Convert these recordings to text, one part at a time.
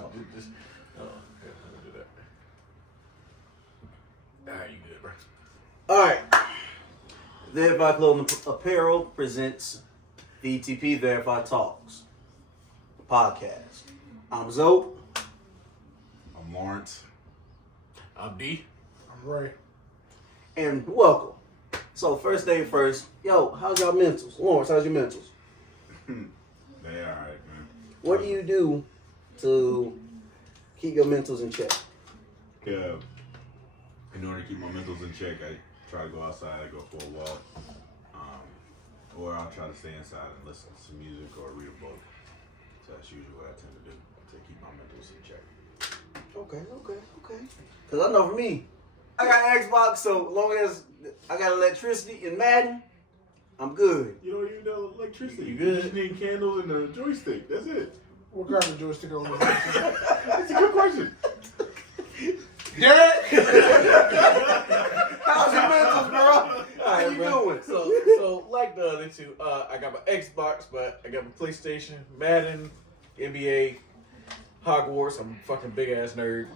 No, just okay, I'll do that. Alright, you good, bro? All right. Veri-fied Clothing Apparel presents VTP Veri-fied Talks podcast. I'm Zoe. I'm Lawrence. I'm D. I'm Ray. And welcome. So first thing first, yo, how's y'all mentals? Lawrence, how's your mentals? They alright, man. What do you do to keep your mentals in check? Yeah. In order to keep my mentals in check, I try to go outside, I go for a walk. Or I'll try to stay inside and listen to some music or read a book. So that's usually what I tend to do to keep my mentals in check. Okay. Because I know for me, I got an Xbox, so as long as I got electricity and Madden, I'm good. You don't even know electricity. You good? You just need candles and a joystick. That's it. What kind of joystick on the That's a good question. Yeah. How's your mentals, bro? How you doing? So like the other two, I got my Xbox, but I got my PlayStation, Madden, NBA, Hogwarts. I'm a fucking big ass nerd.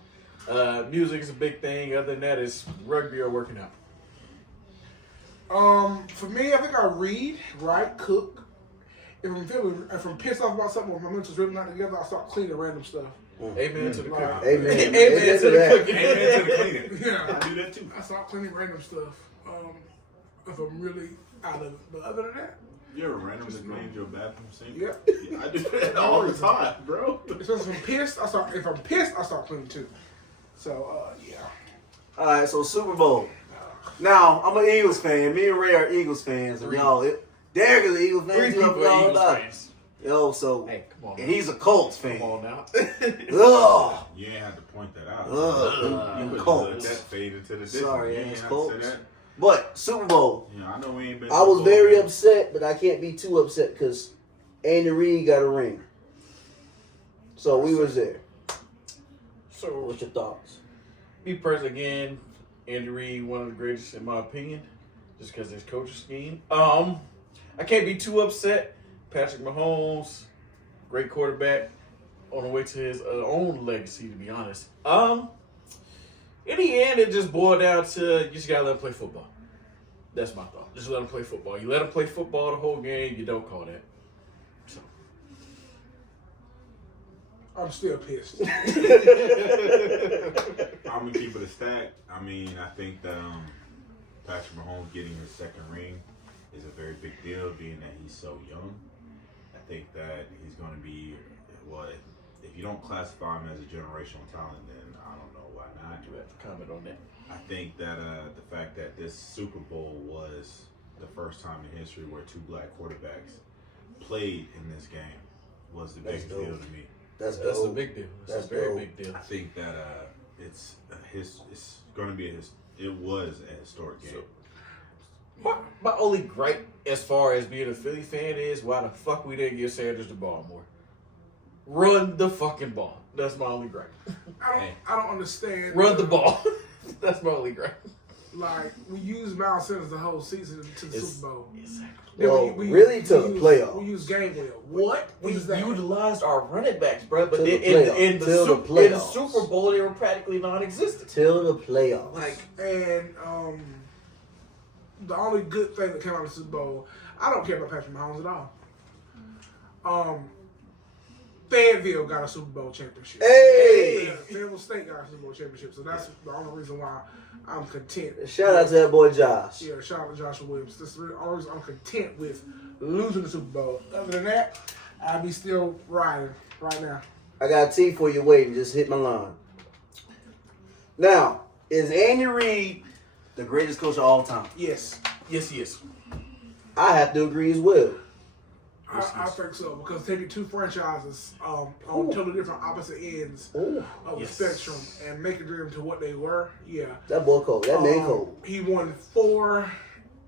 Music is a big thing. Other than that, it's rugby or working out. For me, I think I read, write, cook. If I'm pissed off about something, or if my mental's really not together, I'll start cleaning random stuff. Amen to the cooking. Amen. Amen to the that. cooking. Amen to the cleaning. Yeah, I do that too. I start cleaning random stuff. If I'm really out of it, but other than that, You ever randomly cleaned your bathroom sink? yeah. I do that all the time, bro. Especially if I'm pissed, If I'm pissed, I start cleaning too. So yeah. All right, so Super Bowl. Now, I'm an Eagles fan. Me and Ray are Eagles fans. And Derek is an Eagles fan. Three too, I people forgot are all Eagles about it. fans. Yo, so, Hey, come on. and he's a Colts fan. Come on now. Ugh. You ain't have to point that out. Ugh. You Them could Colts. let that fade into the distance. Sorry, You ain't ass have to say Colts. that. But, Super Bowl. You know, I know we ain't been. I was very upset, but I can't be too upset because Andy Reid got a ring. So, we was there. So, What's your thoughts? me personally, again, Andy Reid, one of the greatest in my opinion, just because his coaching scheme. I can't be too upset. Patrick Mahomes, great quarterback, on the way to his own legacy, to be honest. In the end, it just boiled down to you just gotta let him play football. That's my thought. Just let him play football. You let him play football the whole game, you don't call that. So. I'm still pissed. I'm gonna keep it a stack. I mean, I think that Patrick Mahomes getting his second ring is a very big deal, being that he's so young. I think that he's going to be, well, if you don't classify him as a generational talent, then I don't know why not. You have to comment on that. I think that the fact that this Super Bowl was the first time in history where two black quarterbacks played in this game was the biggest deal to me. That's a dope. big deal. That's a very dope. big deal. I think that it's going to be it was a historic game. My only gripe as far as being a Philly fan is why the fuck we didn't give Sanders the ball more. Run the fucking ball. That's my only gripe. I don't understand. Run the ball. That's my only gripe. Like, we used Miles Sanders the whole season to the Super Bowl. Exactly. Then Well, really to the playoffs. We used Gainwell. What? What We is that? utilized our running backs, bro. But Till then the playoffs. in the Till the Super Bowl, they were practically non-existent. Till the playoffs. And the only good thing that came out of the Super Bowl, I don't care about Patrick Mahomes at all. Fayetteville got a Super Bowl championship. Hey! Yeah, Fayetteville State got a Super Bowl championship, so that's the only reason why I'm content. Shout out to that boy Josh. Yeah, shout out to Joshua Williams. That's the only reason I'm content with losing the Super Bowl. Other than that, I'd be still riding right now. I got a tea for you waiting. Just hit my line. Now, is Andy Reid the greatest coach of all time? Yes, Yes, he is. I have to agree as well. I think so, because taking two franchises on totally different opposite ends Ooh, of Yes. the spectrum and making them to what they were, yeah. that boy cold. That man cold. He won 4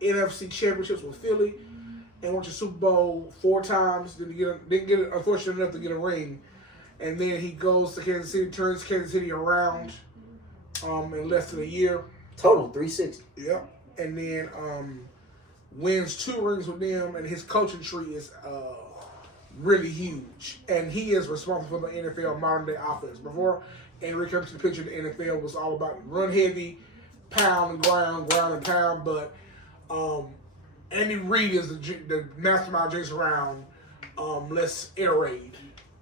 NFC championships with Philly and went to Super Bowl 4 times. Didn't get unfortunate enough to get a ring. And then he goes to Kansas City, turns Kansas City around in less than a year. Total 360. Yep. And then wins 2 rings with them, and his coaching tree is really huge, and he is responsible for the NFL modern day offense. Before Henry came to the picture, the NFL was all about run heavy, pound and ground and pound. But Andy Reid is the mastermind chase around. Let's air raid.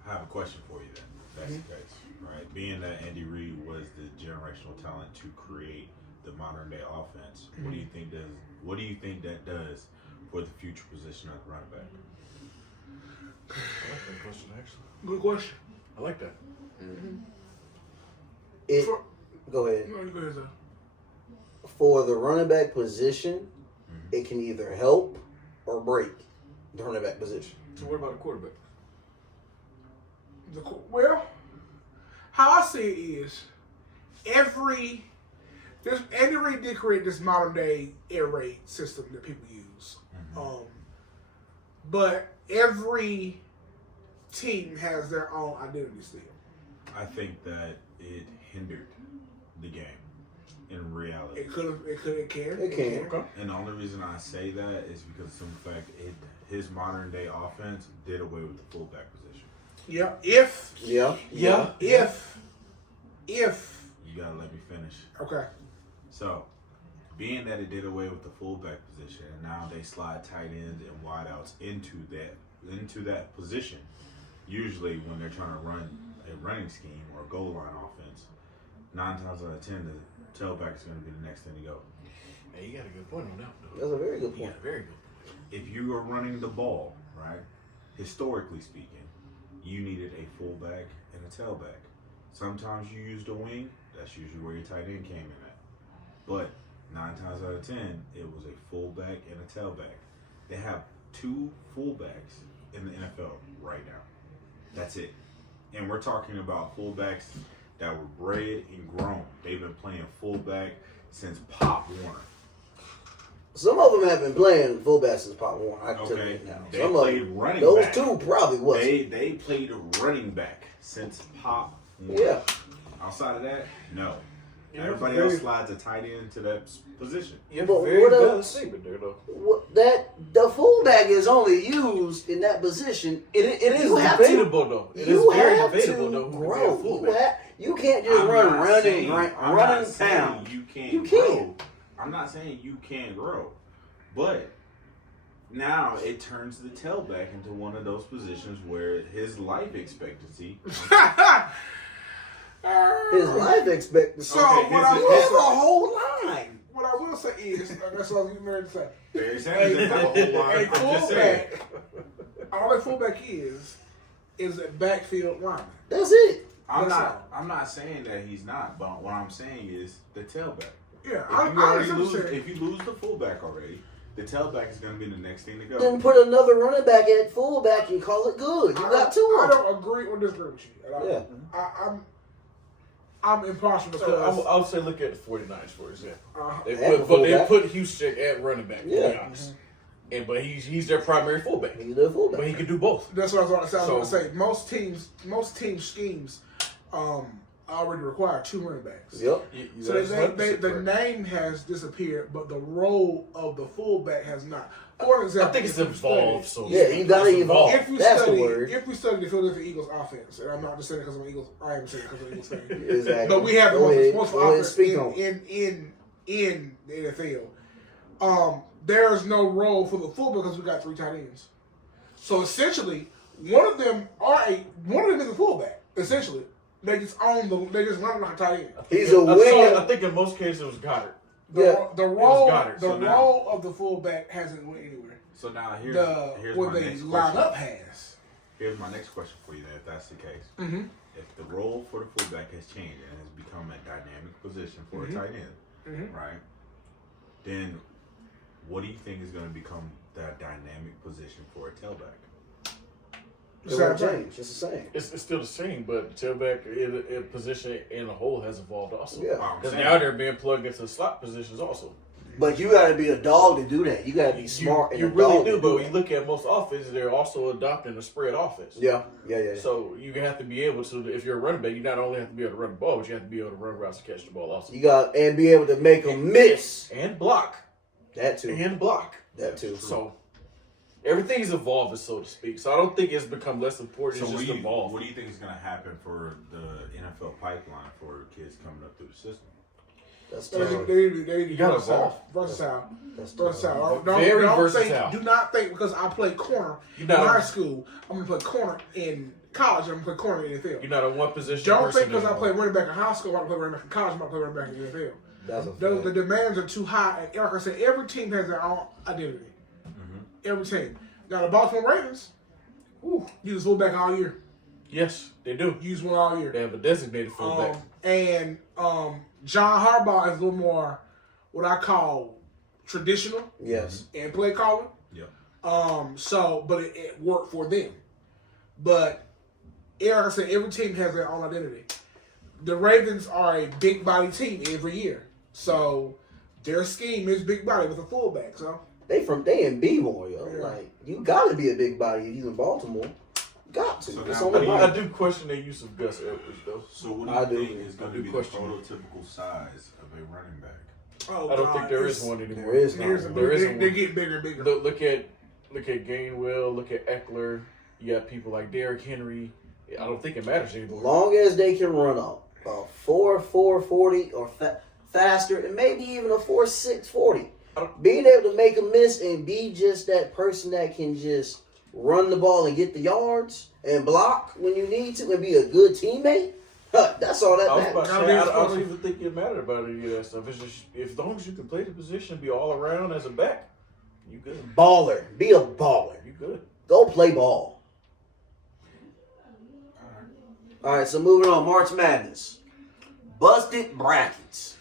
I have a question for you then. That's the case, right? Being that Andy Reid was the generational talent to create the modern day offense, what do you think that does for the future position of the running back? I like that question, actually. Good question. I like that. Go ahead. No, you go ahead, sir. For the running back position, it can either help or break the running back position. So what about the quarterback? Well, how I see it is, Andy Reid did create this modern day air raid system that people use, but every team has their own identity still. I think that it hindered the game in reality. It can. It can. Okay. And the only reason I say that is because of the fact his modern day offense did away with the fullback position. Yeah. Yeah. If. You gotta let me finish. Okay. So, being that it did away with the fullback position, and now they slide tight ends and wideouts into that position. Usually, when they're trying to run a running scheme or a goal line offense, 9 times out of 10, the tailback is going to be the next thing to go. Hey, you got a good point on that, though. That's a very good You point. got a very good point. If you are running the ball, right, historically speaking, you needed a fullback and a tailback. Sometimes you used a wing. That's usually where your tight end came in at. But 9 times out of 10, it was a fullback and a tailback. They have 2 fullbacks in the NFL right now. That's it. And we're talking about fullbacks that were bred and grown. They've been playing fullback since Pop Warner. Some of them have been playing fullback since Pop Warner. I can tell you that now. They Some played of them, running those back. 2 probably was. They played running back since Pop Warner. Yeah. Outside of that, no. Yeah, Everybody very- else slides a tight end to that position. You have But a very what valid else? statement there, though. The fullback is only used in that position. It is You have debatable, though. It is You very have debatable, to though. Who grow. can be a fullback. You can't just I'm run not running saying- I'm not running saying pound. You can't You grow. can. I'm not saying you can't grow, but now it turns the tailback into one of those positions where his life expectancy. His life expectancy. So Okay, what I his- will That's say, the whole line. what I will say is, that's what I was getting ready to say. Barry Sanders didn't have a whole line. A I'm just saying. fullback, all a fullback is a backfield lineman. That's it. I'm That's not. I'm not saying that he's not, but what I'm saying is the tailback. Yeah, If I you already understand. lose, if you lose the fullback already, the tailback is going to be the next thing to go. Then put another running back at fullback and call it good. You got 2 I of them. don't agree or disagree with you. Yeah. I'm impartial So because I would say look at the 49ers, for example. They At put, but they fullback. put Houston at running back, to be Yeah. honest. But he's their primary fullback. He's their But fullback. he can do both. that's what I was going to So- say. Most team schemes already require 2 running backs. Yep. So the name has disappeared, but the role of the fullback has not. For example, I think it's if you evolved. study- So Yeah, you gotta it's evolve. If we That's the study, word. if we study the Philadelphia Eagles offense, and I'm not just saying it because I'm an Eagles, I am saying it because I'm an Eagles fan. Exactly. But we have the Go ahead. most Go ahead and offense speak on. in the NFL. There's no role for the fullback because we got 3 tight ends. So essentially, one of them is a fullback. Essentially, they just run like a tight end. He's a I winger. think in most cases it was Goddard. The role Goddard, so now- role of the fullback hasn't went anywhere. So now here's What my they next line question. up has. Here's my next question for you. Then, if that's the case, Mm-hmm. if the role for the fullback has changed and has become a dynamic position for a tight end, Mm-hmm. right? Then, what do you think is going to become that dynamic position for a tailback? It won't change. It's the same. It's still the same, but the tailback in position in a whole has evolved also. Yeah. I'm Because saying- now they're being plugged into slot positions also. But you got to be a dog to do that. You got to be smart and You a really dog do, to but do when you that. look at most offenses, they're also adopting a spread offense. Yeah. So you have to be able to, if you're a running back, you not only have to be able to run the ball, but you have to be able to run routes to catch the ball also. You got and be able to make them miss. And block. That too. And block. That too. So Everything's evolving, so to speak. So I don't think it's become less important. So It's just evolved. what do you think is going to happen for the NFL pipeline for kids coming up through the system? That's They tough. need You gotta versatile. That's Versatile. Very Don't versatile. do not think because I played corner You in know- high school, I'm going to play corner in college, I'm going to play corner in the NFL. You're not a one position. Don't person think because I anymore. played running back in high school, I play running back in college, I play running back in the NFL. That's a The fact. demands are too high. And like I said, every team has their own identity. Every team. Now, the Baltimore Ravens, use fullback all year. Yes, they do. Use one all year. They have a designated fullback. And John Harbaugh is a little more what I call traditional Yes. and play calling. Yep. But it worked for them. But like I said, every team has their own identity. The Ravens are a big body team every year, so their scheme is big body with a fullback. So They in B-boy, yo. Yeah. Like, you gotta be a big body if you in Baltimore. Got to. So It's now only what I right. do question their use of Gus Edwards, though. So what do I you do. think is going I to do be question the it. prototypical size of a running back? I don't think there is one anymore. There is not. There isn't they one. get bigger and bigger. Look at Gainwell. Look at Eckler. You got people like Derrick Henry. I don't think it matters anymore. Long as they can run a 4.40 or faster, and maybe even a 4.640. Being able to make a miss and be just that person that can just run the ball and get the yards and block when you need to and be a good teammate, that's all that I was about matters. to say, I don't even think it mattered about any of that stuff. It's just, as long as you can play the position, be all around as a back, you good. Baller. Be a baller. You good. Go play ball. All right, so moving on. March Madness. Busted brackets.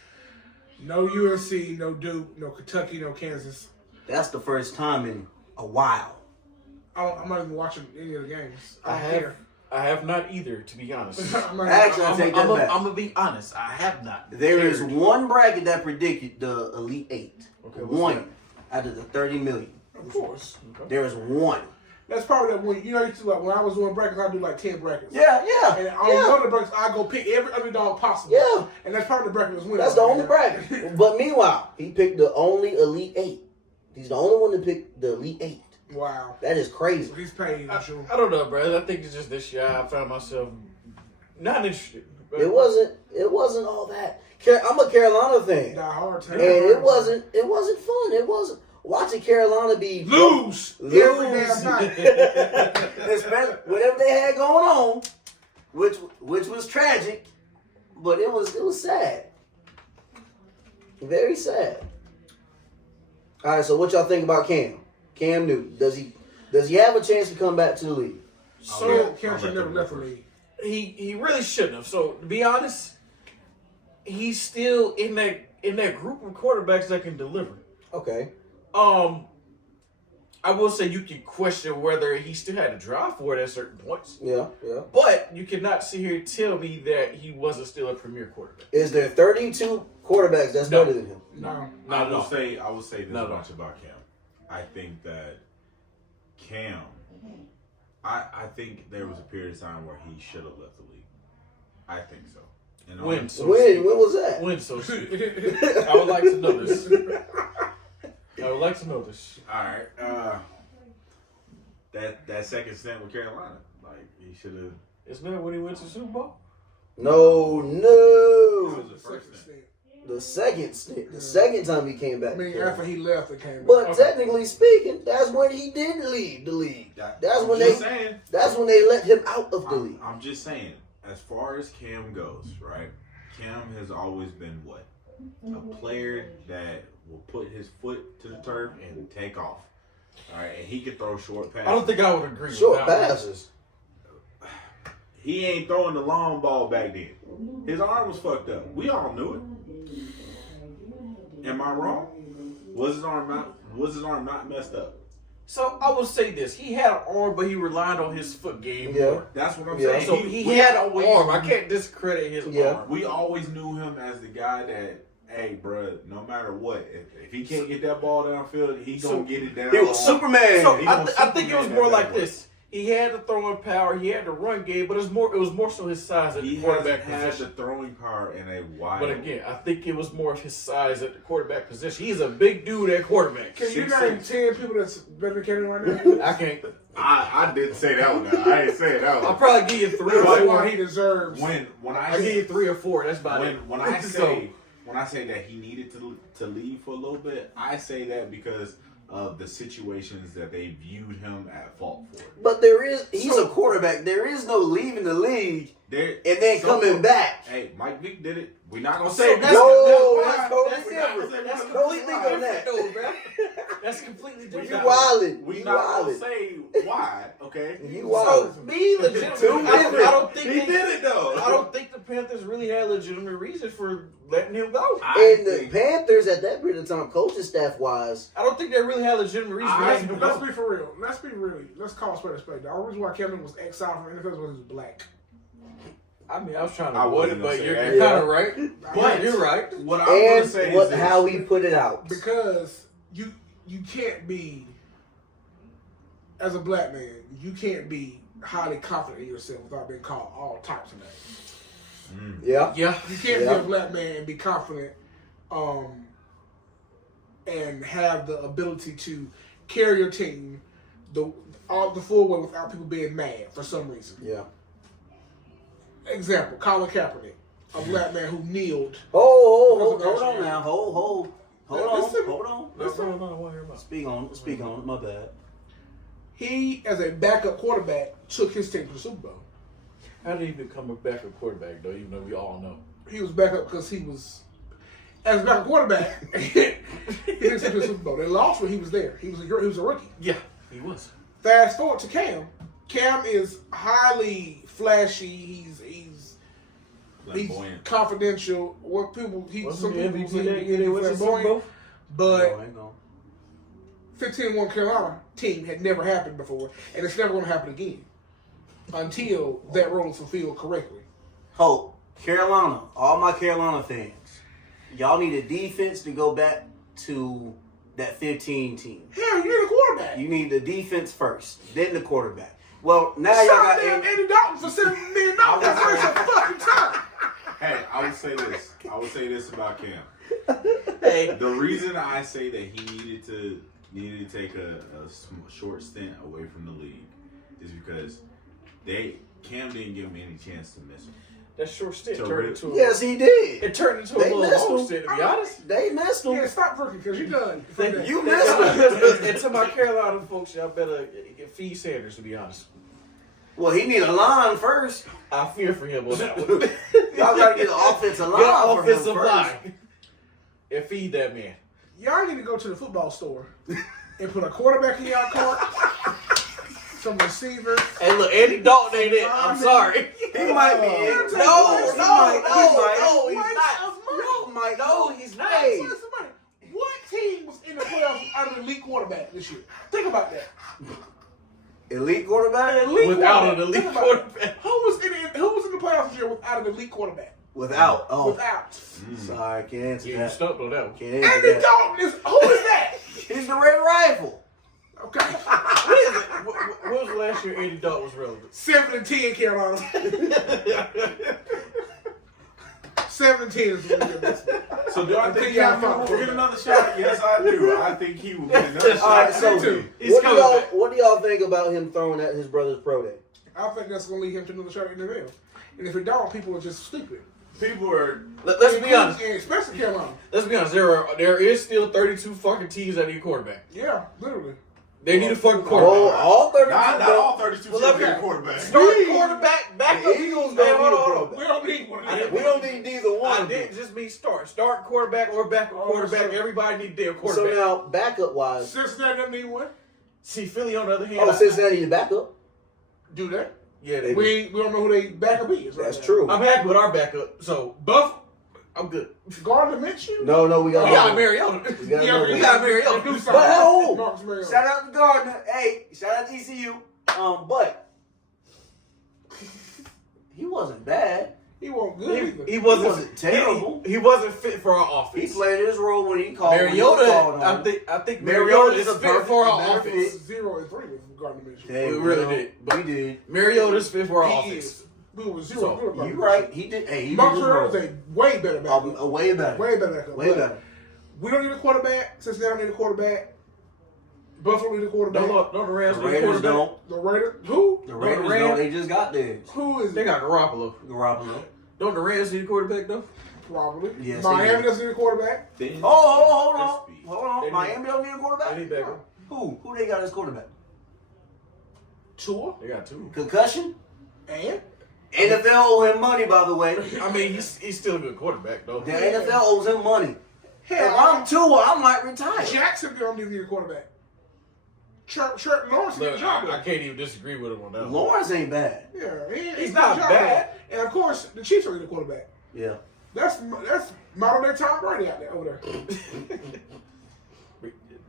No USC, no Duke, no Kentucky, no Kansas. That's the first time in a while. I'm not even watching any of the games. I don't I care. have not either, to be honest. I'm not Actually, I I'm take that back. gonna be honest. I have not. There is cared. one bracket that predicted the Elite Eight. Okay, what's One out of the 30 million. Of course. There is one. That's probably that when I used to when I was doing brackets, I'd do like 10 brackets. Yeah, And yeah. on one of the brackets, I go pick every underdog possible. Yeah. And that's probably the bracket was winning. That's the only bracket. But meanwhile, he picked the only Elite Eight. He's the only one to pick the Elite Eight. Wow. That is crazy. So he's paid, I'm sure. I don't know, bro. I think it's just this year I found myself not interested. It wasn't all that. I'm a Carolina fan. Die hard. And it wasn't fun. It wasn't watching Carolina be Lose every damn night. Especially whatever they had going on, which was tragic, but it was sad. Very sad. All right, so what y'all think about Cam Newton? Does he have a chance to come back to the league? So Cam should never left the league. he really shouldn't have. So to be honest, he's still in that group of quarterbacks that can deliver. Okay. I will say you can question whether he still had a drive for it at certain points. Yeah. But you cannot sit here and tell me that he wasn't still a premier quarterback. Is there 32 quarterbacks that's No. better than him? No. I Not at will all. say this Not at much about Cam. I think that Cam, I think there was a period of time where he should have left the league. I think so. And When? So When was that? When so speak. I would like to know this. I would like to know this. All right. That second stint with Carolina, like he should have. Isn't that when he went to the Super Bowl? No. It was the first stint. The second stint. The second time he came back. I mean, after he left, it came back. But Okay. technically speaking, that's when he did leave the league. That's I'm when just they. saying. That's when they let him out of the league. I'm just saying. As far as Cam goes, right? Cam has always been what? A player that will put his foot to the turf and take off. All right, and he can throw short passes. I don't think I would agree Short with that. passes. He ain't throwing the long ball back then. His arm was fucked up. We all knew it. Am I wrong? Was his arm not messed up? So I will say this: he had an arm, but he relied on his foot game Yeah. more. That's what I'm Yeah. saying. So he we had an always- arm. I can't discredit his Yeah. arm. We always knew him as the guy that, hey, bro, no matter what, if he can't get that ball downfield, he So- gonna get it down. He was Superman. So He I was think it was Superman more at like that point. this. He had the throwing power. He had the run game, but it was more so his size at the He quarterback hasn't had position. the throwing power in a while. But again, I think it was more of his size at the quarterback position. He's a big dude at quarterback. Can you 6'6". name 10 people that's better than Kenny right now? I can't. I didn't say that one. I ain't saying that I'll one. probably give you 3 or That's 4. why he deserves. When I I'll give say you 3 or 4. That's about it. when I So, say when I say that he needed to leave for a little bit, I say that because of the situations that they viewed him at fault for. But he's a quarterback. There is no leaving the league There, and then coming back. Hey, Mike Vick did it. We're not gonna So say that's- that's totally that's different. That's Totally completely different. different, though, bro. That's completely You different. wildin'. We You not gonna wildin'. say why. Okay. You So, wildin'. me, legitimately, Too I different. don't think He they, did it though. I don't think the Panthers really had legitimate reasons for letting him go. And the Panthers at that period of time, coaching staff wise, I don't think they really had legitimate reasons for letting him Let's go. be for real. Let's call a spade a spade. The only reason why Kevin was exiled from NFL was because he was black. I mean, I was trying to I avoid it, wasn't but gonna say you're that. kind of right. But you're right. What I'm gonna say and is this. how he put it out. Because you can't be, as a black man, you can't be highly confident in yourself without being called all types of names. Yeah. Yeah. You can't Yeah. be a black man and be confident and have the ability to carry your team all the full way without people being mad for some reason. Yeah. Example, Colin Kaepernick, a black man who kneeled. Hold on now. Hold Listen. on. Speak on it. My bad. He, as a backup quarterback, took his team to the Super Bowl. How did he become a backup quarterback, though, even though we all know? He was backup because he was, as a backup quarterback, he didn't take to the Super Bowl. They lost when he was there. He was a rookie. Yeah, he was. Fast forward to Cam. Cam is highly flashy. He's Flamboyant. confidential. What people some Wasn't people the say MVP that year they went to the Super flamboyant, Bowl? but No, ain't gonna. 15-1 Carolina team had never happened before, and it's never going to happen again until that role is fulfilled correctly. Hope, Carolina, all my Carolina fans, y'all need a defense to go back to that 15 team. Hell, you're the quarterback. You need the defense first, then the quarterback. Well, now y'all Shot got down Andy Dalton for $7 million. That's a waste of fucking time. Hey, I would say this. I would say this about Cam. Hey, The reason I say that he needed to take a short stint away from the league is because Cam didn't give him any chance to miss him. that short stint So turned really- into Yes, he did. it turned into a They little missed long him. stint, to be honest. They missed him. Yeah, stop freaking because you're done. You missed him. And to my Carolina folks, y'all better feed Sanders, to be honest. Well, he need a line first. I fear for him on that one. Y'all got to get an offensive line Get for him offensive first. line. And feed that man. Y'all need to go to the football store and put a quarterback in y'all cart, some receivers. Hey, look, Andy Dalton ain't it. I'm sorry. He might be in. No, He's not. Hey. What team was in the playoffs out of the elite quarterback this year? Think about that. Elite quarterback? Without an elite Think about it. quarterback. Who was in the playoffs this year without an elite quarterback? Without. Oh. Without. Sorry, can't answer Yeah, you that. stumped on that one. Can't answer Andy that. Dalton is who is that? He's the Red Rifle. Okay. What is it? What was the last year Andy Dalton was relevant? 7-10 Carolina. 7-10 is what it is. So do I I think think y'all Cam will fought. get another shot? Yes, I do. I think he will get another All shot. right, so too. He's coming back. what do y'all think about him throwing at his brother's pro day? I think that's going to lead him to another shot in the NFL. And if it don't, people are just stupid. People are. Let's be honest. And especially Carolina. Let's be honest. There is still 32 fucking teams that need a quarterback. Yeah, literally. They need a fucking Oh, quarterback. all 32. Not all 32 Well, teams let me- get a quarterback. Start quarterback, backup. The Eagles Man, don't need a hold on. We don't need one of them. We don't need neither one. I of them. didn't just mean start. Start quarterback or backup quarterback. sure. Everybody need their So quarterback. now, backup wise, Cincinnati doesn't need one. See, Philly on the other hand. oh, Cincinnati need a backup. Do that. Yeah, they We don't know who they backup is. Right That's now. true. I'm happy with our backup. So, Buff, I'm good. Gardner Minshew? No, we got We got Mariota. We got We got Mariota. Do something. But oh, Marcus Mariota. shout out to Gardner. Hey, shout out to ECU. But he wasn't bad. He wasn't good either. He wasn't, wasn't terrible. He wasn't fit for our He offense. played his role when he called. Mariota, I think Mariota is fit for our offense. 0-3 with Gardner Minshew. Hey, We really did. But he did. Mariota's fit for our He offense. is. We were 0-3 So, with Gardner You Minshew. right. He did. Hey, he Mark did his Mariota is role. a way better backup. Way better. Way better backup. Way But better. We don't need a quarterback. Since they don't need a quarterback. Buffalo need a quarterback. No, the Rams The need a Raiders quarterback. don't. The Raiders. Who? The Raiders Rams- don't. They just got theirs. Who is They it? got Garoppolo. Garoppolo. Don't the Rams need a quarterback though? Probably. Yes, they Miami do. doesn't need a quarterback. Then Hold crispy. on. They need- Miami don't need a They quarterback. need backup. Who they got as quarterback? Tua. They got two. Concussion. And? NFL owe him money, by the way. I mean, he's still a good quarterback though. The NFL owes him money. Hell, If I'm Tua, I might retire. Jackson don't even need a quarterback. Lawrence Look, needs a job. I can't even disagree with him on that. one. Lawrence ain't bad. Yeah, He's not got a job. bad. And of course, the Chiefs don't need a quarterback. Yeah. That's modern day Tom Brady out there over there.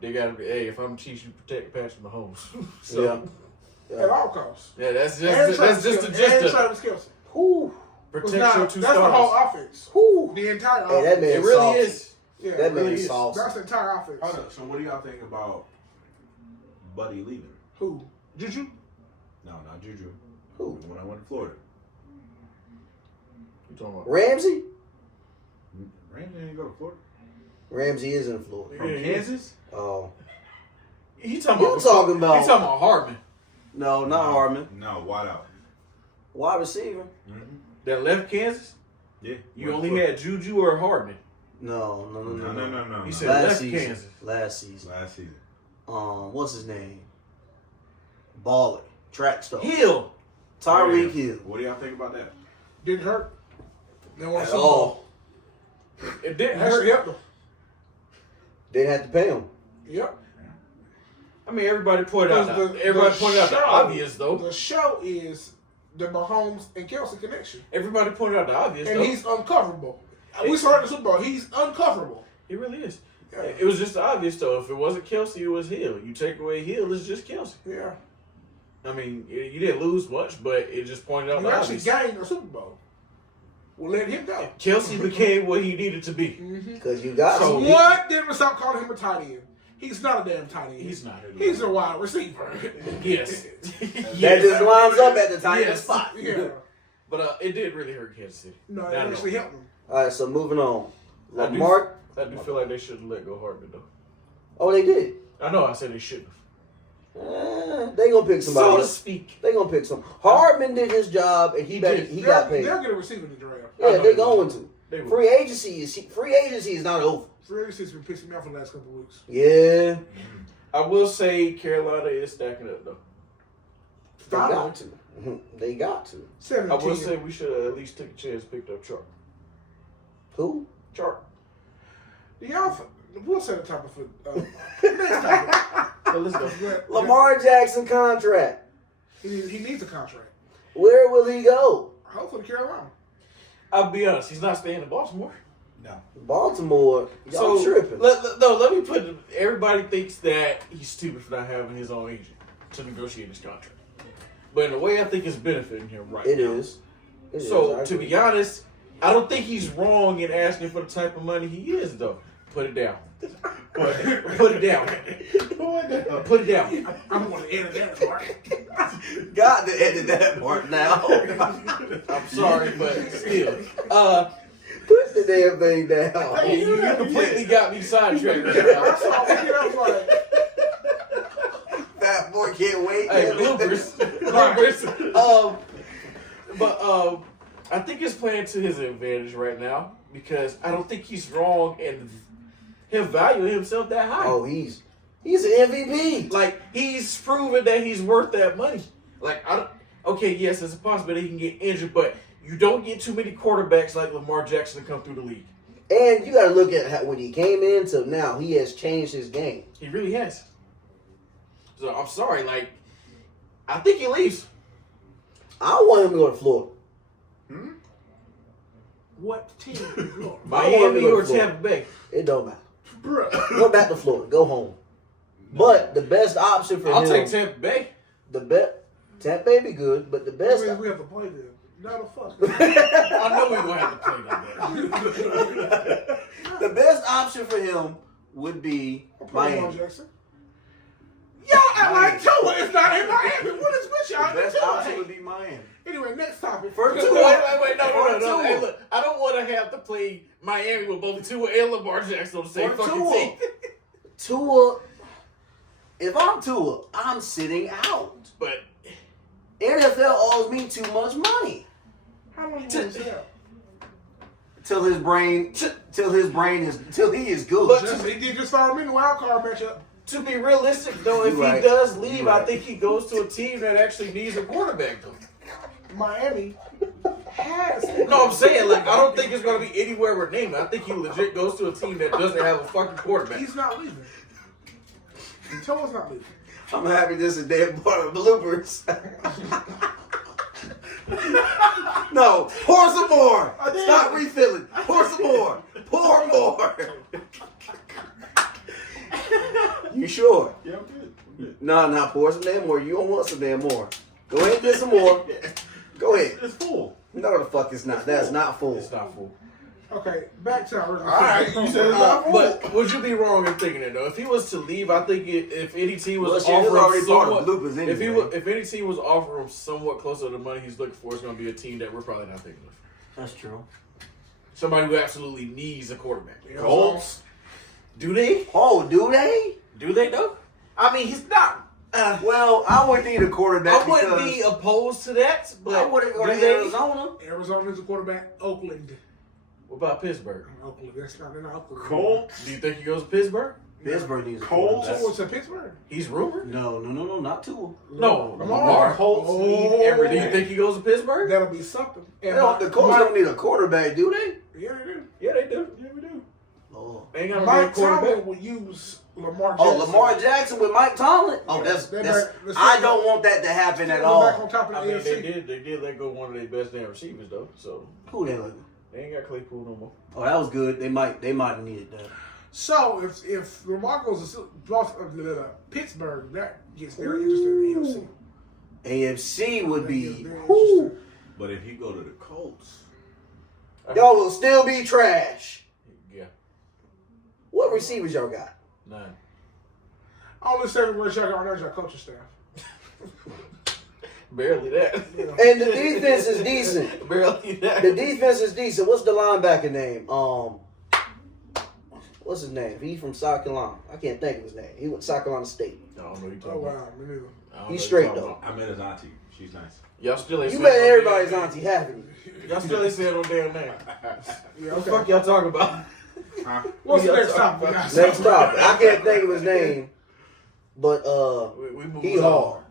They gotta be. Hey, if I'm Chiefs, you protect Patrick Mahomes. So At all costs. yeah, that's And just the and gist of Travis Kelce. Whew. protect Now, your that's two the whole stars. offense. Whew. The entire Hey, that offense. man It really saucy. is. Yeah, That really man is. is saucy. that's the entire offense. Hold up. So what do y'all think about Buddy leaving? Who? Juju? No, not Juju. Who? When I went to Florida, You talking about? Ramsey? Randy didn't go to Florida. Ramsey is in Florida. From Yeah, Kansas? Oh. You talking You about? talking about- You talking about Hardman? No, not Harmon. No, wide out. Wide receiver? Mm-hmm. That left Kansas? Yeah. You only had Juju or Hardman? No. No. You said Last left season. Kansas. Last season. Last season. What's his name? Baller. Track star. Hill. Tyreek Hill. What do y'all think about that? Didn't hurt. They won a At Super Bowl. all. It didn't Actually hurt. helped them. Didn't have to pay him. Yep. I mean, everybody pointed out. Because Everybody pointed out the show- obvious though. The show is the Mahomes and Kelce connection. Everybody pointed out the obvious And though. he's uncoverable. We saw it in the Super Bowl. He's uncoverable. He really is. Yeah. It was just obvious though. If it wasn't Kelsey, it was Hill. You take away Hill, it's just Kelsey. Yeah. I mean, you didn't lose much, but it just pointed out You the actually obvious. gained the Super Bowl. We'll let him go. Kelsey became what he needed to be. Because you got So- him. What? Then we stop calling him a tight end. He's not a damn tight end. He's not. He's a wide receiver. Yes. That just lines up at the tight end Yes. spot. Yeah. But it did really hurt Kansas City. No, it That actually no. helped him. All right, so moving on. I do- Lamar. I do feel like they should have let go Hardman though. Oh, they did. I know I said they shouldn't have. They gonna pick So somebody to else. speak. They gonna pick some. Hardman did his job, and he got paid. They'll get a receiver in the draft. Yeah, I know they're they will. going to. They will. Free agency is not over. Free agency's been pissing me off for the last couple of weeks. Yeah, I will say Carolina is stacking up though. they Finally. got to. They got to. 17. I will say we should have at least took a chance, picked up Chark. Who? Chark. We'll set a topic for next topic. So let's go. But Lamar Jackson contract. he needs a contract. Where will he go? Hopefully Carolina. I'll be honest, he's not staying in Baltimore. No. Baltimore. Y'all tripping. Let me put it. Everybody thinks that he's stupid for not having his own agent to negotiate his contract. But in a way, I think it's benefiting him right It now. is. It is. So, I to agree. be honest, I don't think he's wrong in asking for the type of money he is, though. Put it down. Put it down. Put it down. I'm going to edit that part. Got to edit that part now. I'm sorry, but still. Put the damn thing down. You completely got me sidetracked right I now. saw it. I was like, Fat boy can't wait. Hey, bloopers. But I think it's playing to his advantage right now because I don't think he's wrong in him valuing himself that high. Oh, he's an MVP. Like, he's proven that he's worth that money. Like, okay, yes, there's a possibility he can get injured, but you don't get too many quarterbacks like Lamar Jackson to come through the league. And you got to look at how, when he came in to now, he has changed his game. He really has. So, I'm sorry, like, I think he leaves. I want him to go to Florida. what team? Miami go to or Florida. Tampa Bay. It don't matter. Bruh. Go back to Florida. Go home. But the best option for I'll him, take Tampa Bay. the best, Tampa Bay be good, but the That best. means we have to play them. Not a fuck. I know we're going to have to play option for him would be Lamar Miami. Jackson. Y'all act like Tua is not in Miami. What is with y'all? The best Tua option ain't. would be Miami. Anyway, next topic. For Wait, Tua. no. Tua. Hey, look, I don't want to have to play Miami with both Tua and Lamar Jackson on the same For fucking Tua. team. Tua, if I'm Tua, I'm sitting out. But NFL owes me too much money. How long you want to sell? Till he is good. But- He did just follow me in the wild card matchup. to be realistic, though, if You right. he does leave, You right. I think he goes to a team that actually needs a quarterback, though. Miami has. No, I'm saying, like, I don't think it's going to be anywhere we're naming. I think he legit goes to a team that doesn't have a fucking quarterback. He's not leaving. Tua's not leaving. I'm happy this is a damn part of bloopers. No, pour some more. Stop refilling. Pour some more. Pour more. You sure? Yeah, I'm good. I'm good. No, pour some damn more. You don't want some damn more. Go ahead and get some more. Go ahead. It's full. No, the fuck it's not. That's not full. It's not full. Okay, back to our original. All right, you said it's not full. But would you be wrong in thinking it, though? If he was to leave, I think if any team was Well, shit, it's offering already part of somewhat, bloopers if anyway. if any team was offering him somewhat closer to the money he's looking for, it's going to be a team that we're probably not thinking of. That's true. Somebody who absolutely needs a quarterback. Colts. Do they? Oh, do they? Do they though? I mean, he's not. Well, I wouldn't need a quarterback I wouldn't because be opposed to that, but I wouldn't go do to they? Arizona. Arizona is a quarterback. Oakland. What about Pittsburgh? Oakland. That's not. They're not Oakland. Colts. Do you think he goes to Pittsburgh? Pittsburgh needs a Colts. quarterback. Tua's to Pittsburgh. He's rumored. No, not Tua. No, Lamar. Lamar. Colts need Do everything. you think he goes to Pittsburgh? That'll be something. And The Colts don't need a quarterback, do they? Yeah, they do. Yeah, they do. Yeah, we do. Oh, They ain't got a Mike great quarterback. Tomlin will use Lamar Jackson. Lamar Jackson with Mike Tomlin. Oh, that's. I don't want that to happen at Back all. on top of the I mean, AFC. they did let go of one of their best damn receivers though, so Who they like? they ain't got Claypool no more. Oh, that was good. They might have needed that. So if Lamar goes to Pittsburgh, that gets very interesting in the AFC. AFC would That be. gets very Whoo. interesting. But if you go to the Colts, Y'all will still be trash. Yeah, What receivers y'all got? 9. Only 7 words y'all got on your coaching staff. Barely that. And the defense is decent. Barely that. The defense is decent. What's the linebacker name? What's his name? He's from South Carolina. I can't think of his name. He went to South Carolina State. I don't know what you Oh talking about. wow, me neither. I don't He's know straight what you though. talking I met his auntie. She's nice. about. Y'all still ain't You said met no everybody's damn auntie, haven't you? name. Y'all still ain't said no damn name. Yeah, What okay. the fuck y'all talking about? Huh? What's the y'all next talking topic? about? guys? Next topic. I can't think of his name, but We moving he on. hard.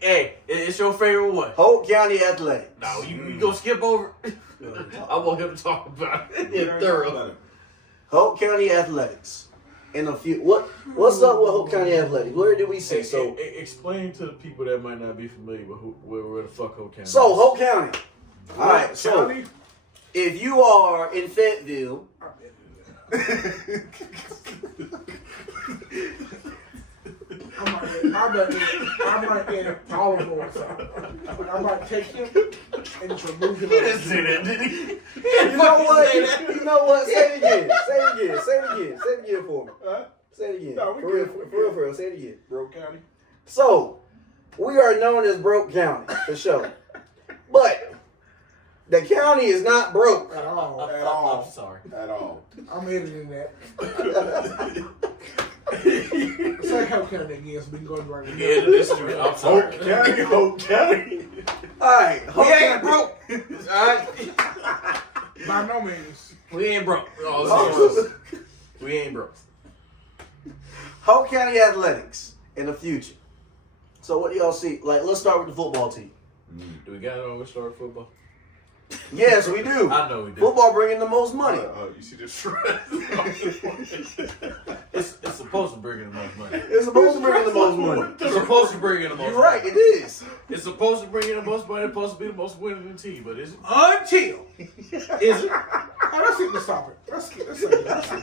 Hey, it's your favorite one. Hope County Athletics. No, you go skip over. I want him to talk about it. We in already thorough. talked about it. Hope County Athletics. In a few, what's up with Hope County Athletics? Where do we see? So Explain to the people that might not be familiar with where the fuck Hope County is. Hope County. All right. So County? if you are in Fayetteville, I might get Paul or something. I might take him and just remove him. He didn't say that, did he? you know what? You know what? Say it again. Say it again. Say it again. Say it again for me. Huh? Say it again. No, we For real, good. for real. Say it again. Broke County. So, we are known as Broke County, for sure. But, the county is not broke. At all. At all. I'm sorry. At all. I'm editing that. Say Hope County again so we can go right with Yeah, this is I'm sorry. Hope County. Hope County. Alright, We Hope ain't County. broke. Alright? By no means. We ain't broke. Oh, we ain't broke. Hope County Athletics in the future. So, what do y'all see? Like, let's start with the football team. Do we got it on start football? Yes, we do. I know we do. Football bringing the most money. You see the shred? It's supposed to bring in the most money. It's supposed to bring in the most money. It's supposed to bring in the most You're right, money. it is. It's supposed to bring in the most money. It's supposed to be the most winning team, but is it? Until. Is it? Oh, let's skip the topic. Let's skip the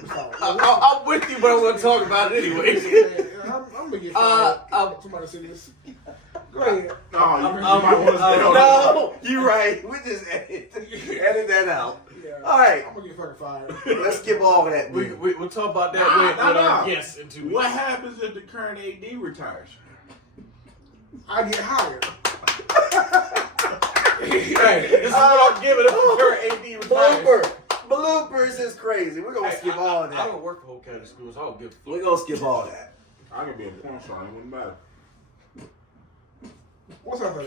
topic. I'm with you, but I want to talk about it anyway. I'm gonna get fired. Somebody say this. Go ahead. No, you might want to stay on No, you're right. We just edit that out. Yeah. All right, I'm gonna get fucking fired. let's skip all that. We'll talk about that with our guests in 2 weeks. What happens if the current AD retires? I get hired. Hey, this is what I'm giving up. Current AD retires. Bloopers is crazy. We're gonna skip all I that. don't work for Hope County Schools. I don't give a fuck. We're gonna skip all that. I could be a porn star. It wouldn't matter. What's after?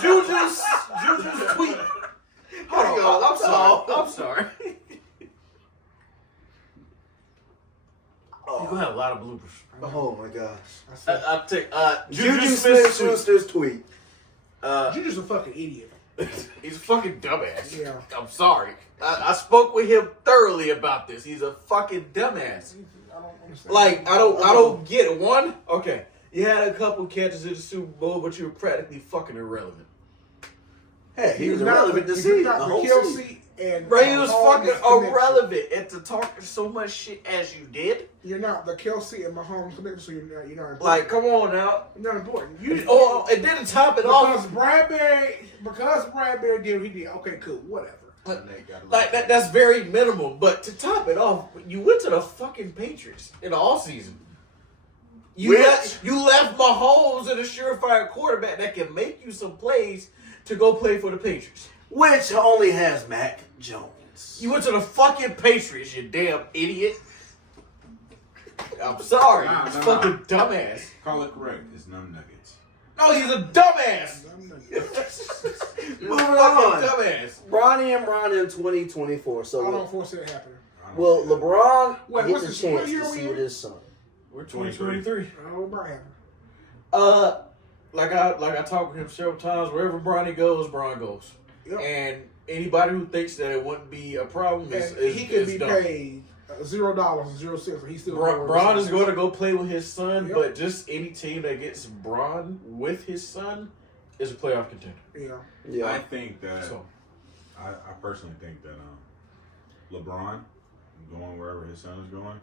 Juju's tweet. Hold on, I'm sorry. You're gonna have a lot of bloopers. Oh my gosh. I'll take Juju Smith-Schuster's tweet. Juju's a fucking idiot. He's a fucking dumbass. Yeah. I'm sorry. I spoke with him thoroughly about this. He's a fucking dumbass. I don't understand. Like, I don't get it. One, okay, you had a couple catches in the Super Bowl, but you were practically fucking irrelevant. Hey, he was You're not- irrelevant this you're season. not The the whole Kelsey season. and Bro, he was Mahomes fucking connection. irrelevant. And to talk so much shit as you did, You're not the Kelsey and Mahomes connection, so you're not important. like, come on now. You're not important. And then to top it off, Because Bradbury did what he did. Okay, cool, whatever. like that's very minimal. But to top it off, you went to the fucking Patriots in the offseason. You left Mahomes and a surefire quarterback that can make you some plays to go play for the Patriots. Which only has Mac Jones. You went to the fucking Patriots, you damn idiot. I'm sorry. Nah, It's nah, fucking dumbass. Call it correct. It's numb nuggets. No, he's a dumbass. Moving Fucking on. dumbass. Bronny and Bron in 2024. I So, don't force it to happen. will LeBron Wait, get what's the this- chance what year to we see in? with his son? We're 2023. I don't know what happened. Like I talked with him several times. Wherever Bronny goes, Bron goes. Yep. And anybody who thinks that it wouldn't be a problem is And he could be dumb. paid $0 and 0 cents, and he's still. Bron is going to go play with his son, Yep. but just any team that gets Bron with his son is a playoff contender. Yeah. Yeah. I think that So I personally think that LeBron going wherever his son is going,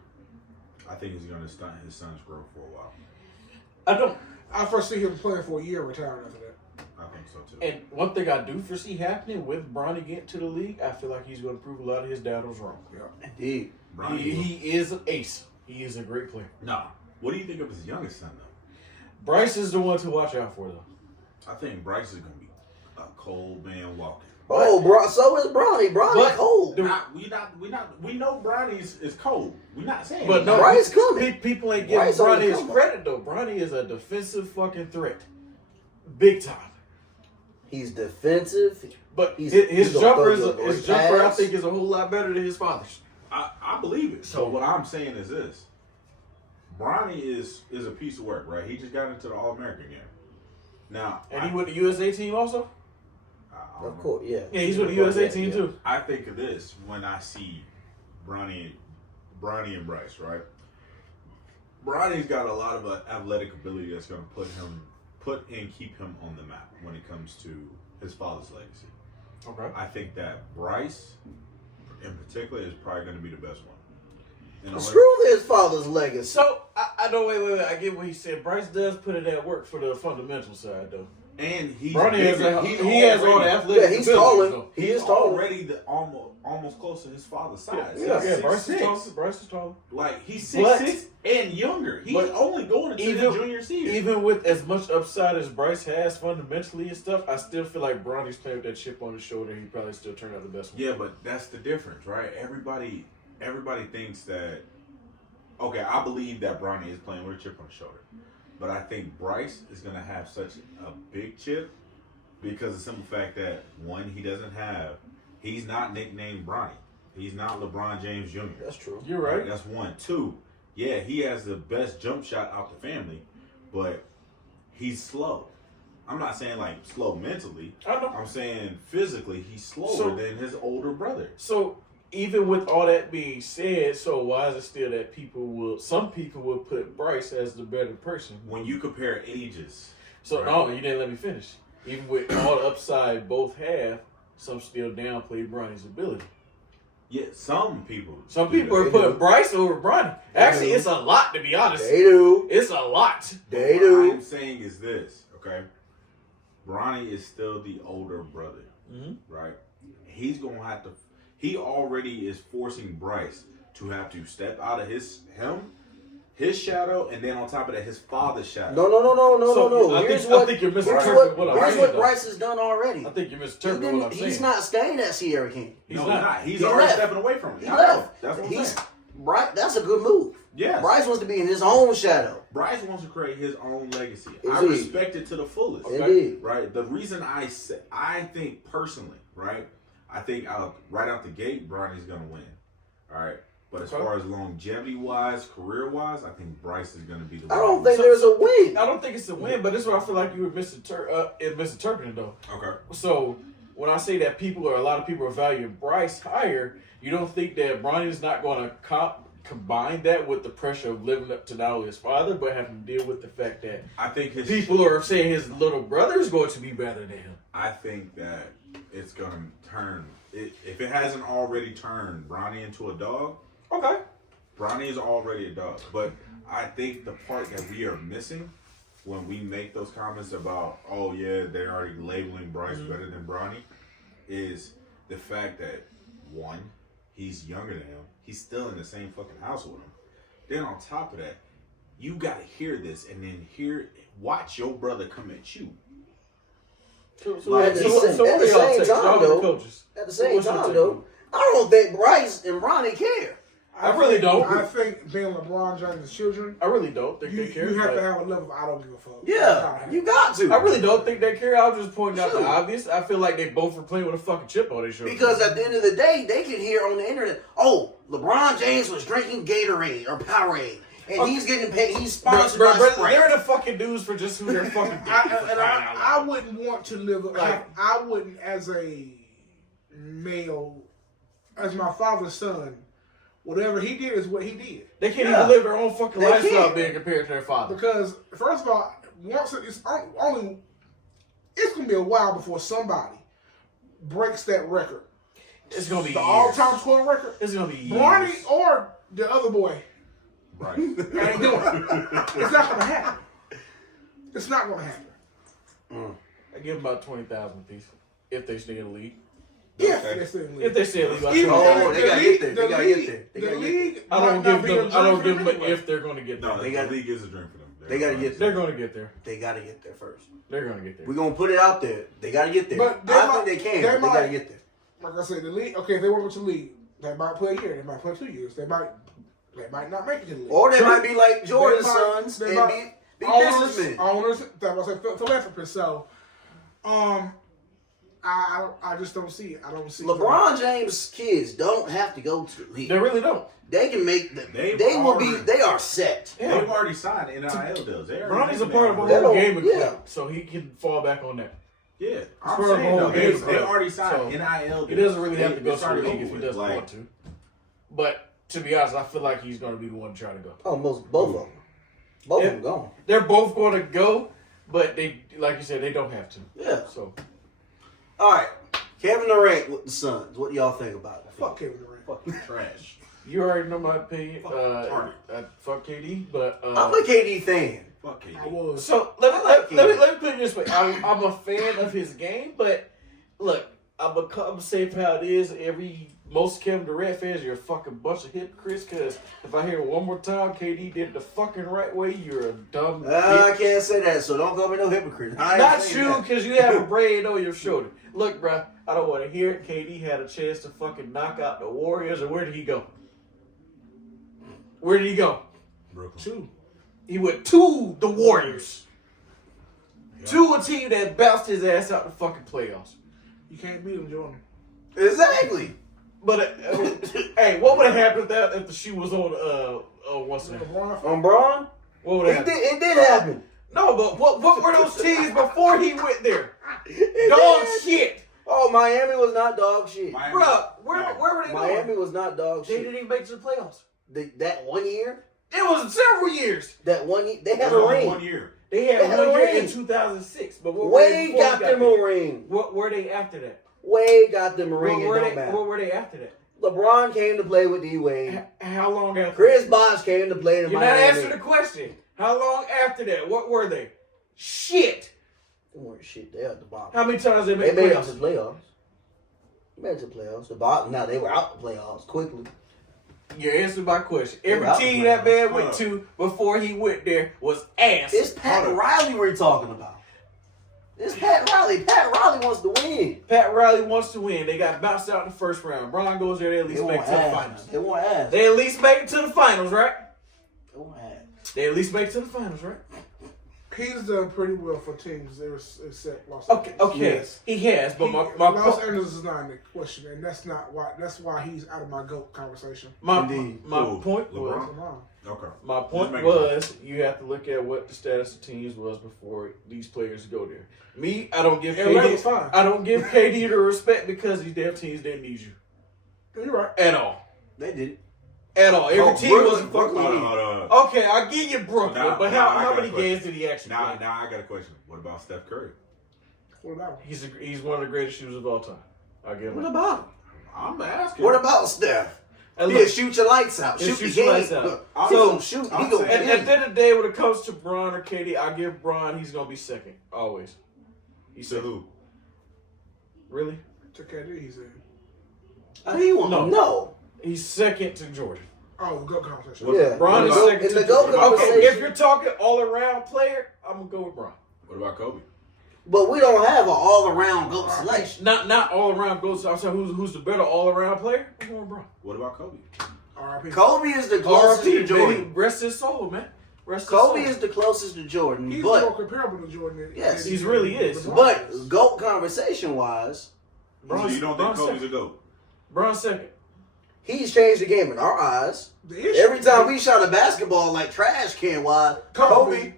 I think he's going to stunt his son's growth for a while. I don't. I first see him playing for a year, retiring after that. I think so too. And one thing I do foresee happening with Bronny getting to the league, I feel like he's going to prove a lot of his dad was wrong. Yeah. Indeed. Bronny, He is an ace. He is a great player. no. What do you think of his youngest son though? Bryce is the one to watch out for, though. I think Bryce is going to be a cold man walking. Oh, bro. So is Bronny. Bronny But- cold. We know Bronny is cold. We're not saying. But no, Bryce coming. people ain't giving Bryce on Bronny the his come up. credit, though. Bronny is a defensive fucking threat. Big time. He's defensive. But He's his gonna jumper, throw you a great his jumper, I pass. think, is a whole lot better than his father's. I believe it. So what I'm saying is this: Bronny is a piece of work, right? He just got into the All-American game. Now, And he with the USA team also? I don't Of know. course, yeah. Yeah, he's with the USA team, Yeah. too. I think of this when I see Bronny and Bryce, right? Bronny's got a lot of athletic ability that's going to put and keep him on the map when it comes to his father's legacy. Okay. I think that Bryce, in particular, is probably going to be the best one. You know, Screw his father's legacy. So, I don't, wait. I get what he said. Bryce does put in that work for the fundamental side, though. and he's Bronny has, bigger. he has all the athletic Yeah, he's abilities, taller. though. He He's is taller. already almost close to his father's size. Yeah, He's Bryce is 6'6". taller. Bryce is taller. Like he's But- 6'6" and younger. He's but only going into his junior season. Even with as much upside as Bryce has fundamentally and stuff, I still feel like Bronny's playing with that chip on his shoulder. He probably still turned out the best one. Yeah, but that's the difference, right? Everybody thinks that. Okay, I believe that Bronny is playing with a chip on his shoulder, but I think Bryce is going to have such a big chip because of the simple fact that one, he's not nicknamed Bronny. He's not LeBron James Jr. That's true. You're right. That's one. Two, yeah, he has the best jump shot out the family, but he's slow. I'm not saying like slow mentally. I know. I'm saying physically, he's slower So- than his older brother. So even with all that being said, so why is it still that some people will put Bryce as the better person? When you compare ages, So right. no, you didn't let me finish. Even with all the upside both have, some still downplay Bronny's ability. Yeah, some people. Some do people that. are putting Bryce over Bronny. Actually, do. it's a lot, to be honest. They do. It's a lot. They What do. I'm saying is this, okay? Bronny is still the older brother, Mm-hmm. right? He's gonna have to. He already is forcing Bryce to have to step out of his shadow, and then on top of that, his father's shadow. No. I Here's think you're misinterpreting what I'm here's saying. what though. Bryce has done already. I think you're misinterpreting what I'm saying. He's not staying at Sierra King. He's not. He's He already left. stepping away from it. He I know. left. That's what I'm saying. Bryce, that's a good move. Yes. Bryce wants to be in his own shadow. Bryce wants to create his own legacy. I Indeed. respect it to the fullest. Indeed. Right? The reason I think personally, right? I think right out the gate, Bronny's going to win. All right? But as far as longevity-wise, career-wise, I think Bryce is going to be the I winner. don't think there's a win. I don't think it's a win, but this is where I feel like you were misinterpreting though. Okay. So when I say that a lot of people are valuing Bryce higher, you don't think that Bronny's not going to combine that with the pressure of living up to not only his father, but having to deal with the fact that I think people are saying his little brother is going to be better than him. I think that it's going to turn, if it hasn't already turned Bronny into a dog, Okay. Bronny is already a dog. But I think the part that we are missing when we make those comments about, oh yeah, they're already labeling Bryce better than Bronny, is the fact that, one, he's younger than him. He's still in the same fucking house with him. Then on top of that, you gotta hear this and then watch your brother come at you. At the same time, though, I don't think Bryce and Bronny care. I really don't. I think being LeBron James' children, I really don't think they care. You have to have a level of I don't give a fuck. Yeah, you got to. I really don't think they care. I was just pointing out the obvious. I feel like they both were playing with a fucking chip on their shoulder. Because at the end of the day, they can hear on the internet, oh, LeBron James was drinking Gatorade or Powerade. And he's getting paid. He's sponsored by Sprite. They're the fucking dudes for just who they're fucking. I wouldn't want to live like I wouldn't as a male, as my father's son. Whatever he did is what he did. They can't even live their own fucking lifestyle being compared to their father. Because first of all, once it's only, it's gonna be a while before somebody breaks that record. It's gonna be the all-time scoring record. It's gonna be Barney or the other boy. Right. Ain't doing it. It's not gonna happen. It's not gonna happen. I give them about 20,000 apiece if they stay in the league. Yeah, if they stay in the league, they gotta get there. They gotta get there. The league. I don't give them if they're going to get there. No, the league is a dream for them. They gotta get there. there. They're going to get there. They gotta get there first. They're going to get there. We're gonna put it out there. They gotta get there. But I think they can. But they gotta get there. Like I said, the league. Okay, if they want to go to the league, they might play a year. They might play 2 years. They might not make it to the league. Or they might be like Jordan's sons and be businessmen. Owners, that was like philanthropists. So, I just don't see it. I don't see LeBron James' kids don't have to go to the league. They really don't. They can make the. They are set. Yeah. They've already signed NIL deals. Bronny's a part of a whole gaming club, so he can fall back on that. Yeah, I'm saying though, they already signed NIL deals. He doesn't really have to go to the league if he doesn't want to. But to be honest, I feel like he's going to be the one trying to go. Both of them. Both of them gone. They're both going to go, but they, like you said, they don't have to. Yeah. So, all right, Kevin Durant with the Suns. What do y'all think about it? Fuck Kevin Durant. Fucking trash. You already know my opinion. Fuck KD, but I'm a KD fan. Fuck KD. I was. So let me put it this way. I'm a fan of his game, but look, I'm saying how it is. Most Kevin Durant fans, you're a fucking bunch of hypocrites. Because if I hear it one more time, KD did it the fucking right way, you're a dumb. I can't say that, so don't call me no hypocrite. Not you, because you have a brain on your shoulder. Look, bro, I don't want to hear it. KD had a chance to fucking knock out the Warriors, and where did he go? Where did he go? Brooklyn. He went to the Warriors. Yep. To a team that bounced his ass out the fucking playoffs. You can't beat him, Jordan. Exactly. But hey, what would have happened if the shoe was on what's that? On Braun? What would have happened? It did happen. No, but what were those teams before he went there? Dog shit. Oh, Miami was not dog shit. Bro, where were they going? Miami was not dog They shit. didn't even make it to the playoffs. That 1 year? It was several years. That 1 year? They had a ring. 1 year. They had They had a 1 year ring. in 2006. But what Wade were they got them a ring. What were they after that? Wade got them a ring. What were they after that? LeBron came to play with D-Wade. How long after Chris Bosh came to play in You're Miami. not answering the question. How long after that? What were they? Shit. They weren't shit. They at the bottom. How many times they They made made it playoffs? to the playoffs. They made it to the playoffs. The bottom. Now they were out the playoffs quickly. You answered my question. They Every were out team the that man playoffs. went to before he went there was ass. It's Pat Riley we're talking about. It's Pat Riley. Pat Riley wants to win. Pat Riley wants to win. They got bounced out in the first round. Bron goes there. They at least make it to the finals. They want ass. They at least make it to the finals, right? They want ass. They at least make it to the finals, right? He's done pretty well for teams except Los Okay, Angeles. okay, Yes. he has. But my Los point, Angeles is not in the question, and that's not why. That's why he's out of my GOAT conversation. my Indeed. point was. LeBron? LeBron. Okay. My point Just making was, you have to look at what the status of teams was before these players go there. Me, I don't give LA was KD. fine. I don't give KD the respect because these damn teams didn't need you You're right. at all. They did. At all. Every team wasn't fucking Hold with on, you. hold on. Okay, I'll give you Brooklyn, Now- but now I how got a many question. games did he actually Now, play? now I got a question. What about Steph Curry? What about him? He's one of the greatest shooters of all time. I'll give him What that. about him? I'm asking. What about Steph? And He'll look, shoot your lights out. He'll Shoot the shoot your game. lights out. Look, I'm he so- gonna shoot. He I'm gonna saying- at the end of the day, when it comes to Bron or KD, I give Bron, he's going to be second. Always. He's To second. who? Really? To KD, he's in. He won't. No. No. He's second to Jordan. Oh, the GOAT conversation. What- Yeah. Bron is about- second in to the GOAT Jordan. conversation- Okay, if you're talking all-around player, I'm going to go with Bron. What about Kobe? But we don't have an all-around GOAT selection. Not all-around goes. I'm saying who's the better all-around player? I'm going with Bron. What about Kobe? R.I.P. Kobe is the closest RP, to Jordan. baby. Rest his soul, man. Rest Kobe his soul. is the closest to Jordan, He's more but comparable to Jordan. Yes, he really is. but GOAT conversation-wise, So you don't think Bron's Kobe's a second. GOAT? Bron's second. he's changed the game in our eyes. The issue, Every time we shot a basketball like trash can wise, Kobe.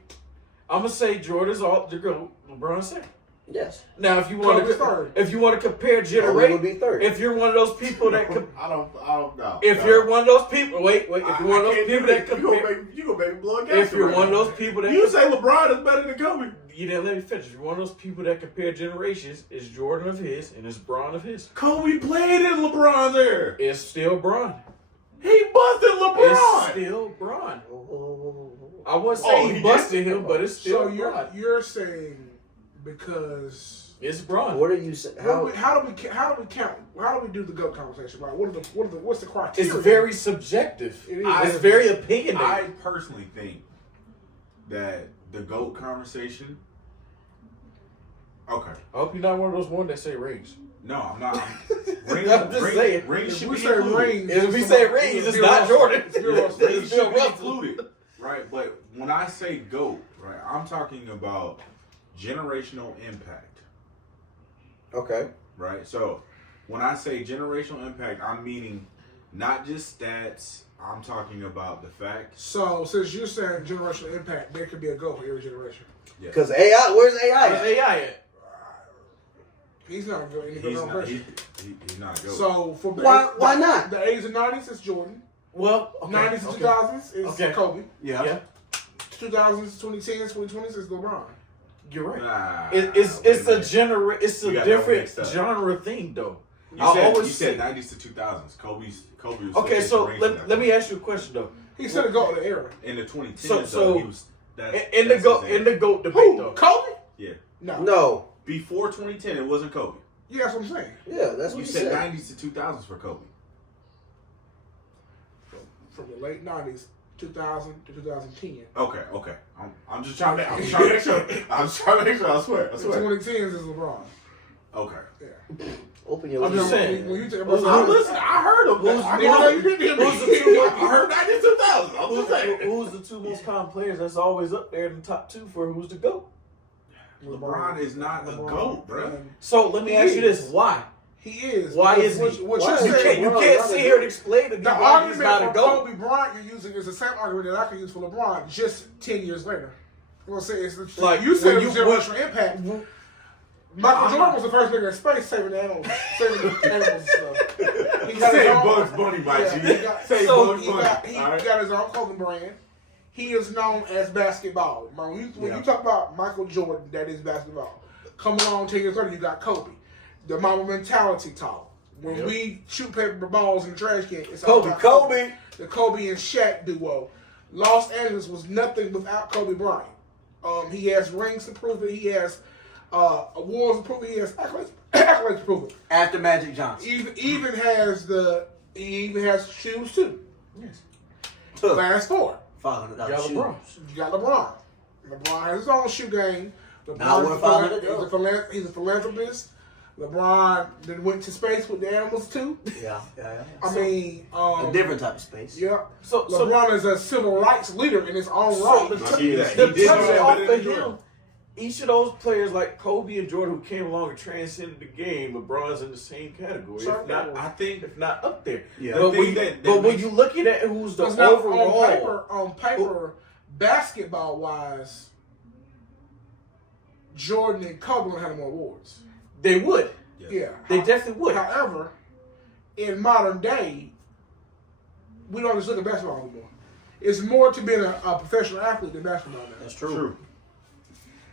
I'm gonna say Jordan's all the GOAT. LeBron's second. Yes. Now, if you want Kobe's to, third. if you want to compare Kobe generation, would be third. if you're one of those people that, I don't know. if you're one of those people, wait, if you're one of those people that you gonna compare, make me blow a if you're one of those people that you say LeBron is better than Kobe. you didn't let me finish. If you're one of those people that compare generations, it's Jordan of his and it's Bron of his. Kobe played in LeBron there. It's still Bron. He busted It's LeBron. still Bron. Oh. I wouldn't say he he busted did? him, but it's still So Bron. you're saying because It's Bron. What are you saying? how do we count? How do we do the GOAT conversation? Like what's the criteria? It's very subjective. It is. It's very opinionated. I personally think that the GOAT conversation. Okay. I hope you're not one of those ones that say rings. No, I'm not. I'm just saying. Rings If should we be say included. rings, If we say rings, it's not Jordan. It's Bill Russell. Rings It's should Bill be Russell. included, right? But when I say GOAT, right, I'm talking about generational impact, Okay. right? So when I say generational impact, I'm meaning not just stats. I'm talking about the fact. So since you're saying generational impact, there could be a GOAT for every generation. Because AI, where's AI? Where's AI at? He's not a GOAT. He's He's a not. person. He's not a GOAT. So for Why not? The 80s and 90s is Jordan. Well, okay, 90s and okay. 2000s is Okay. Kobe. Yeah, 2000s, 2010s, 2020s is LeBron. you're right. Nah, It's wait a minute. it's a You got that different mixed up. genre thing though. You I said, always you said say- 90s to 2000s. Kobe was Okay, the so generation let that- me ask you a question though. He said a GOAT of the era. in the 2010s So though, he was that's, In the that's goat his in the age. goat debate Who? though. Kobe? Yeah. No. No. Before 2010 it wasn't Kobe. Yeah, that's what I'm saying. Yeah, that's what You you said said. 90s to 2000s for Kobe. From the late 90s, 2000 to 2010. Okay. I'm just trying to make sure. I'm trying to make sure. I swear. The 2010s is LeBron. Okay. Yeah. Open your I'm just saying. When you take I'm listening. I heard him. Who's- I Even though heard you him. didn't hear Who's the me. two- I heard 90s 2000s. I'm just saying. Who's the two most common players that's always up there in the top two for who's the GOAT? LeBron is not a GOAT, bro. and So let me He ask you this: is. why? He is. Why Because is he? What Why you're is You he? saying, can't Bron, sit not a here and GOAT. explain to me the why he's argument not a for GOAT. Kobe Bryant you're using is the same argument that I can use for LeBron just 10 years later. I'm gonna say it's the, Like, you said when it was you- generational impact. Michael Jordan was the first nigga in space saving the animals, saving the animals and stuff. He got Say his own- Bugs Bunny, my yeah, G. he got- Say so Bugs He Bunny. got, he all right? got his own clothing brand. He is known as basketball. When you talk about Michael Jordan, that is basketball. Come along 10 years later, you got Kobe. The Mamba mentality talk. When Yep. we shoot paper balls in the trash can, it's all about Kobe. the Kobe and Shaq duo. Los Angeles was nothing without Kobe Bryant. He has rings to prove it. He has awards to prove it. He has accolades to prove it. After Magic Johnson. He even has shoes too. Yes. Fast forward. $500 You got shoes. LeBron. You got LeBron. LeBron has his own shoe game. Now what $500? He's a philanthropist. LeBron then went to space with the animals too. Yeah. I mean, a different type of space. Yeah. So LeBron is a civil rights leader in his own right. the He did touch that off better than of Jordan. him. Each of those players, like Kobe and Jordan, who came along and transcended the game, LeBron's in the same category. Sure. I think If not up there. Yeah. But, I think that when makes- you look at who's the Because now, overall, on paper, basketball wise, Jordan and Kobe had more awards. they would. Yeah. They definitely would. However, in modern day, we don't just look at basketball anymore. It's more to being a professional athlete than basketball now. That's true. True.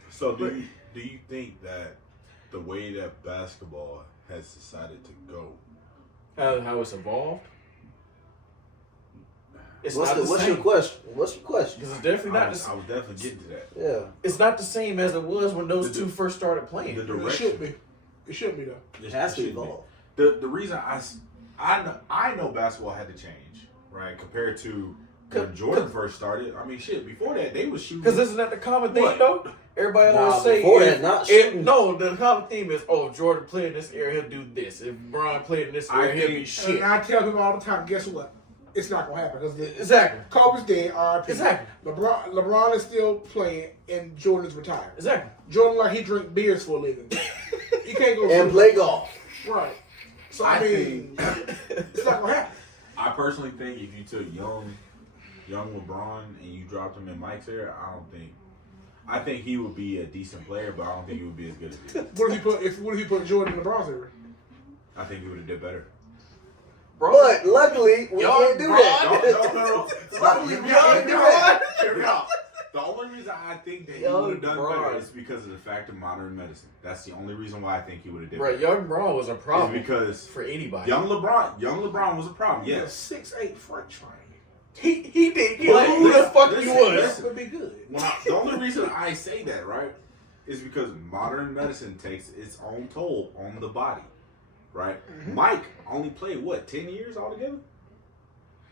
So do you think that the way that basketball has decided to go, How it's evolved. It's What's not the your same. question? What's your question? Because it's definitely I not was the same. definitely getting to that. Yeah. It's not the same as it was when those The- two first started playing. The It direction. should be. It should be though. It has to should be. evolve. The reason I know basketball had to change, right? Compared to when Jordan first started. I mean, shit. Before that, they was shooting. Because isn't that the common thing, What? though? Everybody Nah, always say, before that, not shooting. no, the common theme is, if Jordan played in this area, he'll do this. If Brian played in this area, he'll be think- shit. And I tell people all the time, guess what? It's not gonna happen because Exactly. Kobe's dead. R.I.P. Exactly. LeBron is still playing, and Jordan is retired. Exactly. Jordan he drink beers for a living. He can't go And shoot. play golf. Right. So I I mean, it's not gonna happen. I personally think if you took young LeBron and you dropped him in Mike's era, I think he would be a decent player, but I don't think he would be as good as he is. What if he put Jordan in LeBron's era? I think he would have did better. Bro, But luckily, we Young can't do No, that. no. Luckily, we Young can't do LeBron. that. Hear me out. The only reason I think that he Young would have done LeBron. better is because of the fact of modern medicine. That's the only reason why I think he would have did Bro, better. young Braun was a Is problem because for anybody. young LeBron was a problem. He's a Yes. 6'8" French man. He did. But Who the listen, fuck he listen, was? listen. That would be good. The only reason I say that, right, is because modern medicine takes its own toll on the body, right? Mm-hmm. Mike only played, 10 years altogether?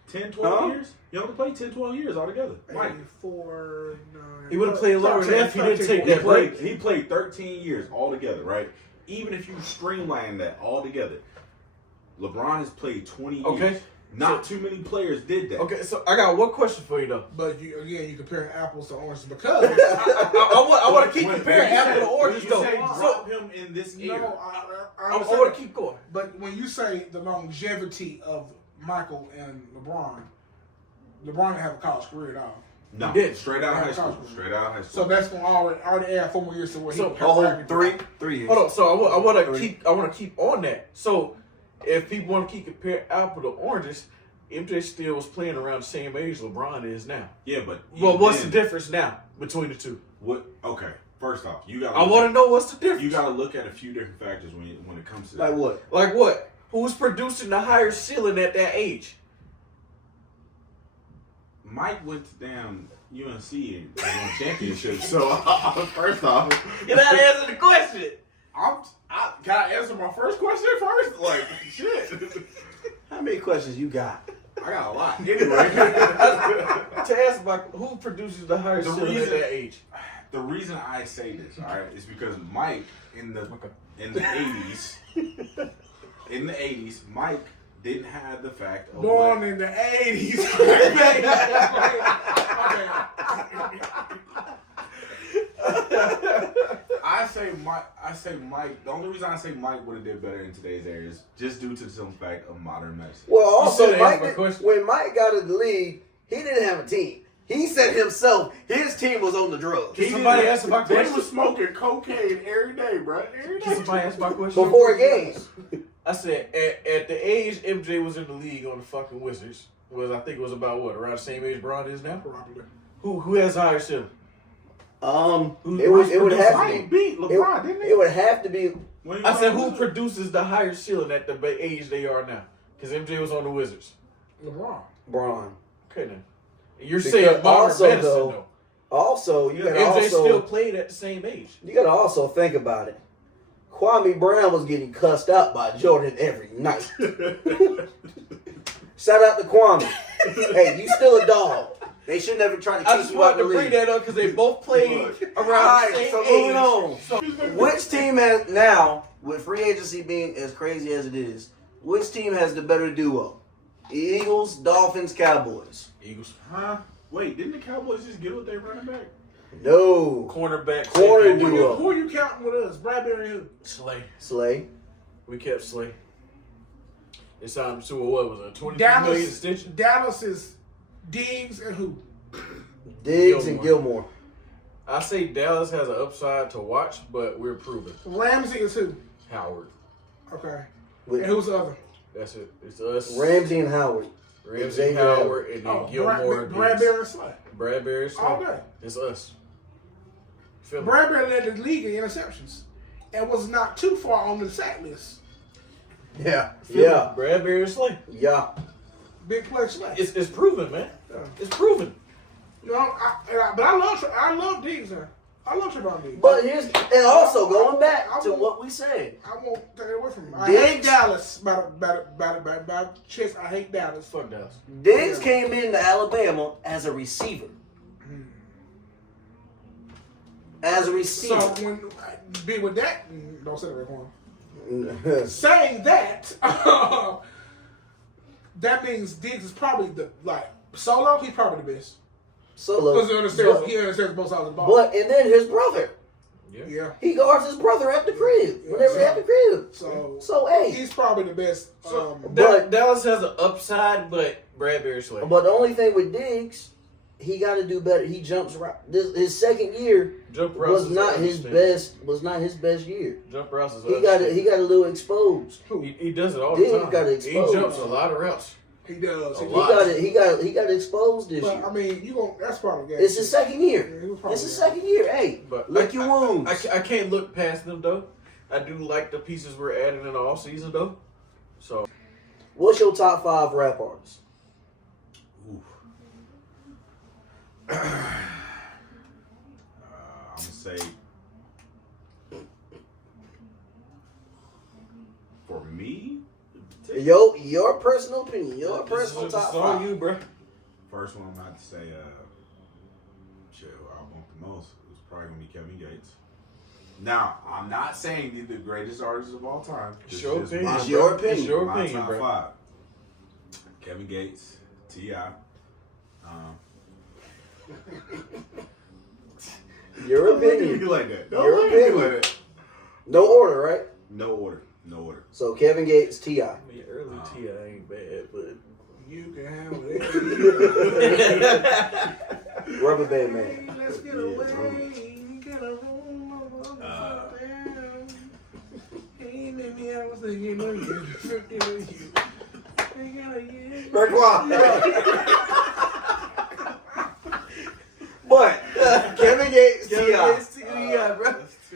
10, 12 Huh? years? He only played 10, 12 years altogether. Mike. 84, 9. He would have played longer than that if he didn't take He that break. played 13 years altogether, right? Even if you streamline that altogether, LeBron has played 20 years. Okay. Not too many players did that. Okay, so I got one question for you, though. But you comparing apples to oranges because I want to keep When comparing you apple say- to oranges, when you though. say So, drop him in this era. no, I I understand. want to keep going. But when you say the longevity of Michael and LeBron didn't have a college career at all. No, He did. straight out of high Yeah, school. college. Straight out of high school. So that's going to already add 4 more years to where So, he Oh, three years. Hold on. So I want to Three. keep on that. So if people want to keep comparing apple to oranges, MJ still was playing around the same age LeBron is now. Yeah, but Well, what's the then, difference now between the two? What? Okay, first off, you got. I want to know what's the difference. You got to look at a few different factors when it comes to Like that. what? Like what? Who's producing the higher ceiling at that age? Mike went to damn UNC and won championships. So first off, You're not answering the question. can I answer my first question first? Like shit, How many questions you got? I got a lot. Anyway, To ask about who produces the higher The ceiling at reason- that age. the reason I say this, all right, is because Mike in the Okay. in the '80s, Mike didn't have the fact of Born what, in the 80s. I say Mike. The only reason I say Mike would have did better in today's era is just due to some fact of modern medicine. Well, You also, still Mike, answer my question. when Mike got in the league, he didn't have a team. He said himself, his team was on the drugs. Can somebody answer my They question? was smoking cocaine every day, bro. Every Can day. somebody answer my question? Before games. I said at the age MJ was in the league on the fucking Wizards I think it was about what, around the same age Braun is now? Probably. Who has higher ceiling? It would have to Mike be. beat LeBron, didn't he? It would have to be. When he I was said on who the Wizards. produces the higher ceiling at the age they are now? Because MJ was on the Wizards. LeBron. Braun. Okay then. You're Because saying modern also, medicine though, though. Also, you gotta MJ still also played at the same age. you gotta also think about it. Kwame Brown was getting cussed out by Jordan every night. Shout out to Kwame. Hey, you still a dog. They should never try to I kick just you out wanted the to bring league. that up because they both played around Alright, the same so age. moving on. So, Which team has now, with free agency being as crazy as it is, which team has the better duo? Eagles, Dolphins, Cowboys. Eagles. Huh? Wait, didn't the Cowboys just get with their running back? No. Cornerback. Corner safety. duo. Who are you counting with us? Bradbury and who? Slay. Slay. We kept Slay. They signed him to what was it, a $23 million extension? Dallas is Diggs and who? Diggs and Gilmore. I say Dallas has an upside to watch, but we're proven. Ramsey is who? Howard. Okay. With And who's the other? That's it. It's us. Ramsey and Howard. Ramsey, Xavier Howard, and then Oh, Gilmore. and Bradbury and Slay. Bradbury. Slay. All day. It's us. Feel me? Bradbury led the league in interceptions and was not too far on the sack list. Yeah. Feel me? Yeah. Bradbury and Slay. Yeah. Big play Slay. It's proven, man. Yeah. It's proven. You know, but I love Diggs. I love Trevon Diggs. But and also going back to what we said. I won't take it away from him. I Diggs- hate Dallas. By chest, I hate Dallas. Fuck Dallas. Diggs came into Alabama as a receiver. As a receiver. So when be with that, don't say that right now. Saying that, that means Diggs is probably solo. He's probably the best Solo. because he understands both sides of the ball. But and then his brother. Yeah. He guards his brother at the crib. Whenever they're at the crib. So hey. he's probably the best. But- Dallas has an upside, but Bradbury Slay. But the only thing with Diggs, he got to do better. He jumps right. His second year Jump routes was is not his understandable. best. Was not his best year. Jump routes is He got a little exposed. He does it all Diggs the time. got He exposed. jumps a lot of routes. He does. A He lot. got exposed this But year. I mean, that's part of the game. It's his second Yeah, year. he was probably It's his second year. Hey, But lick your wounds. I can't look past them though. I do like the pieces we're adding in the off season though. So What's your top 5 rap artists? I'm gonna say for me, Your personal opinion. Your personal This top is all 5. you, bro. first one I'm gonna have to say, shit, who I want the most is probably gonna be Kevin Gates. Now, I'm not saying they're the greatest artists of all time. It's your opinion. It's your bro. opinion. It's your My opinion, top bro. 5. Kevin Gates, T.I. Your Don't look at me opinion. like that. Don't Your look at me opinion. like that. No order, right? No order. No order. So Kevin Gates, T.I. I mean, early T.I. ain't bad, but You can have it. Rubber Band Man. Let's get away. Get a room. Hey, maybe I was thinking of you. 50 of you. But Kevin Gates, T.I. T.I., bro. That's 2.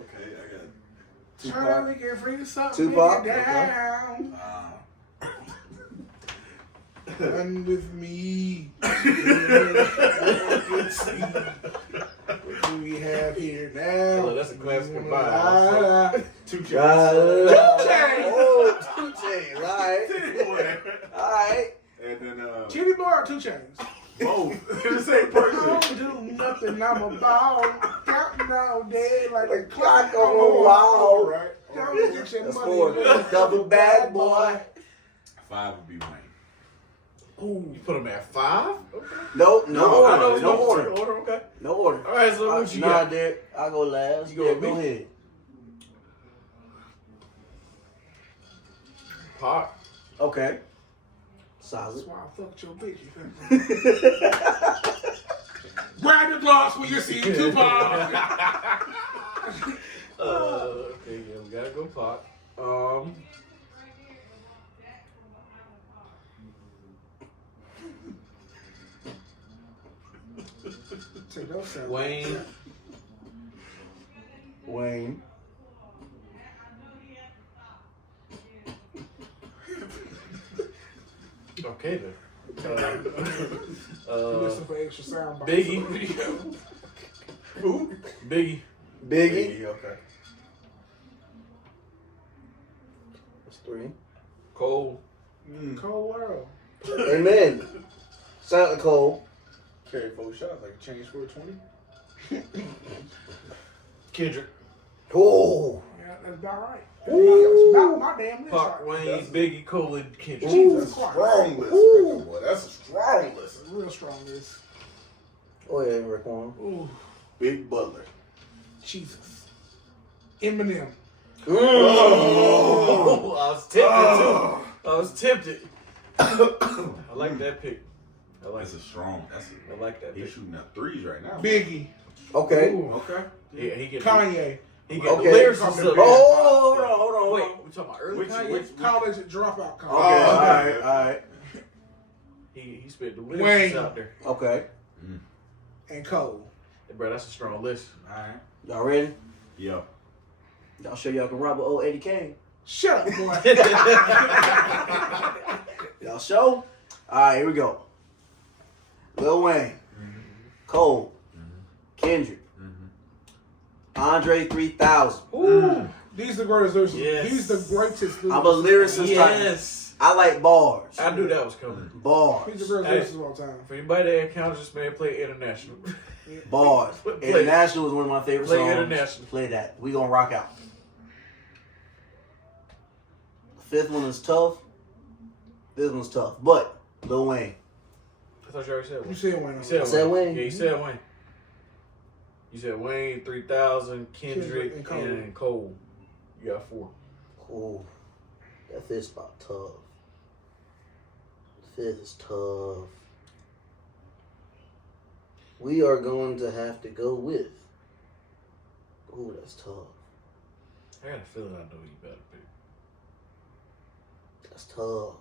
Okay, I got Charlie can free something. Tupac? Down. Run with me. What do we have here now? Oh, that's a classic goodbye. 2 Chainz. Oh, 2 Chainz. All right. All right. And then Kitty Boy or 2 Chainz? both. They're the same I person. don't do nothing. I'm a ball. Counting all day like a Clock clock on on the the wall. wall. Right? Don't get your That's money. 4. Double bad boy. 5 would be Wayne. Ooh, you put him at 5? Okay. No No, I know order. it's No order. Okay. No order. All right, so what you Nah, got? Derek. I'll go last. You go Yeah, with go me? ahead. Pac. Okay. That's Solid. why I fucked your bitch. Grab your gloves when you see Tupac. Okay, yeah, we gotta go Pac. Wayne. Wayne. Okay then. Listen for extra sound bites. Biggie. Who? Biggie. Biggie. Okay. That's 3. Cole. Cold world. Amen. Shout out to Cole. Carry 4 shots like a change for a 20. Kendrick. Oh. Yeah, that's about right. Ooh. That's about my damn list. Pac, right. Wayne, Biggie, Cole, and Kendrick. Jesus That's a Christ. strong list, Ooh. right there, boy. That's a strong list. That's a real strong list. Oh yeah, Raekwon. Ooh, Big Butler. Jesus. Eminem. Oh, I was tempted too. I was tempted. I like that pick. I like That's a strong. That's I like that he's pick. shooting up 3s right now. Biggie. Okay. Ooh. Okay. Yeah, he get Kanye. He got Okay. the lyrics and Oh, stuff. hold on. Wait, we talking about early Kanye? Which College dropout. Okay, Kanye. alright. He spit the lyrics Wayne. out there. Okay. And Cole. Hey, bro, that's a strong list. Alright. Y'all ready? Yo. Y'all sure y'all can rob with old Eddie Kane? Shut up, boy. Y'all show? Alright, here we go. Lil Wayne. Cole. Kendrick. Andre 3000. Ooh. These are the greatest lyricists. Yes. He's the greatest lyricist. I'm a lyricist. Yes. I like bars. I knew that was coming. Bars. He's the greatest lyricist of all time. For anybody that encounters this man, play international. Bars. Play- International is one of my favorite play songs. International. Play that. We gonna rock out. The 5th one is tough. This one's tough. But Lil Wayne. I thought you already said You Wayne. said Wayne. You said I said Wayne. Yeah, you said Wayne. You said Wayne, 3000, Kendrick, and Cole. and Cole. You got 4. Oh, that 5th spot tough. The 5th is tough. We are going to have to go with. Oh, that's tough. I got a feeling I know you better pick. That's tough.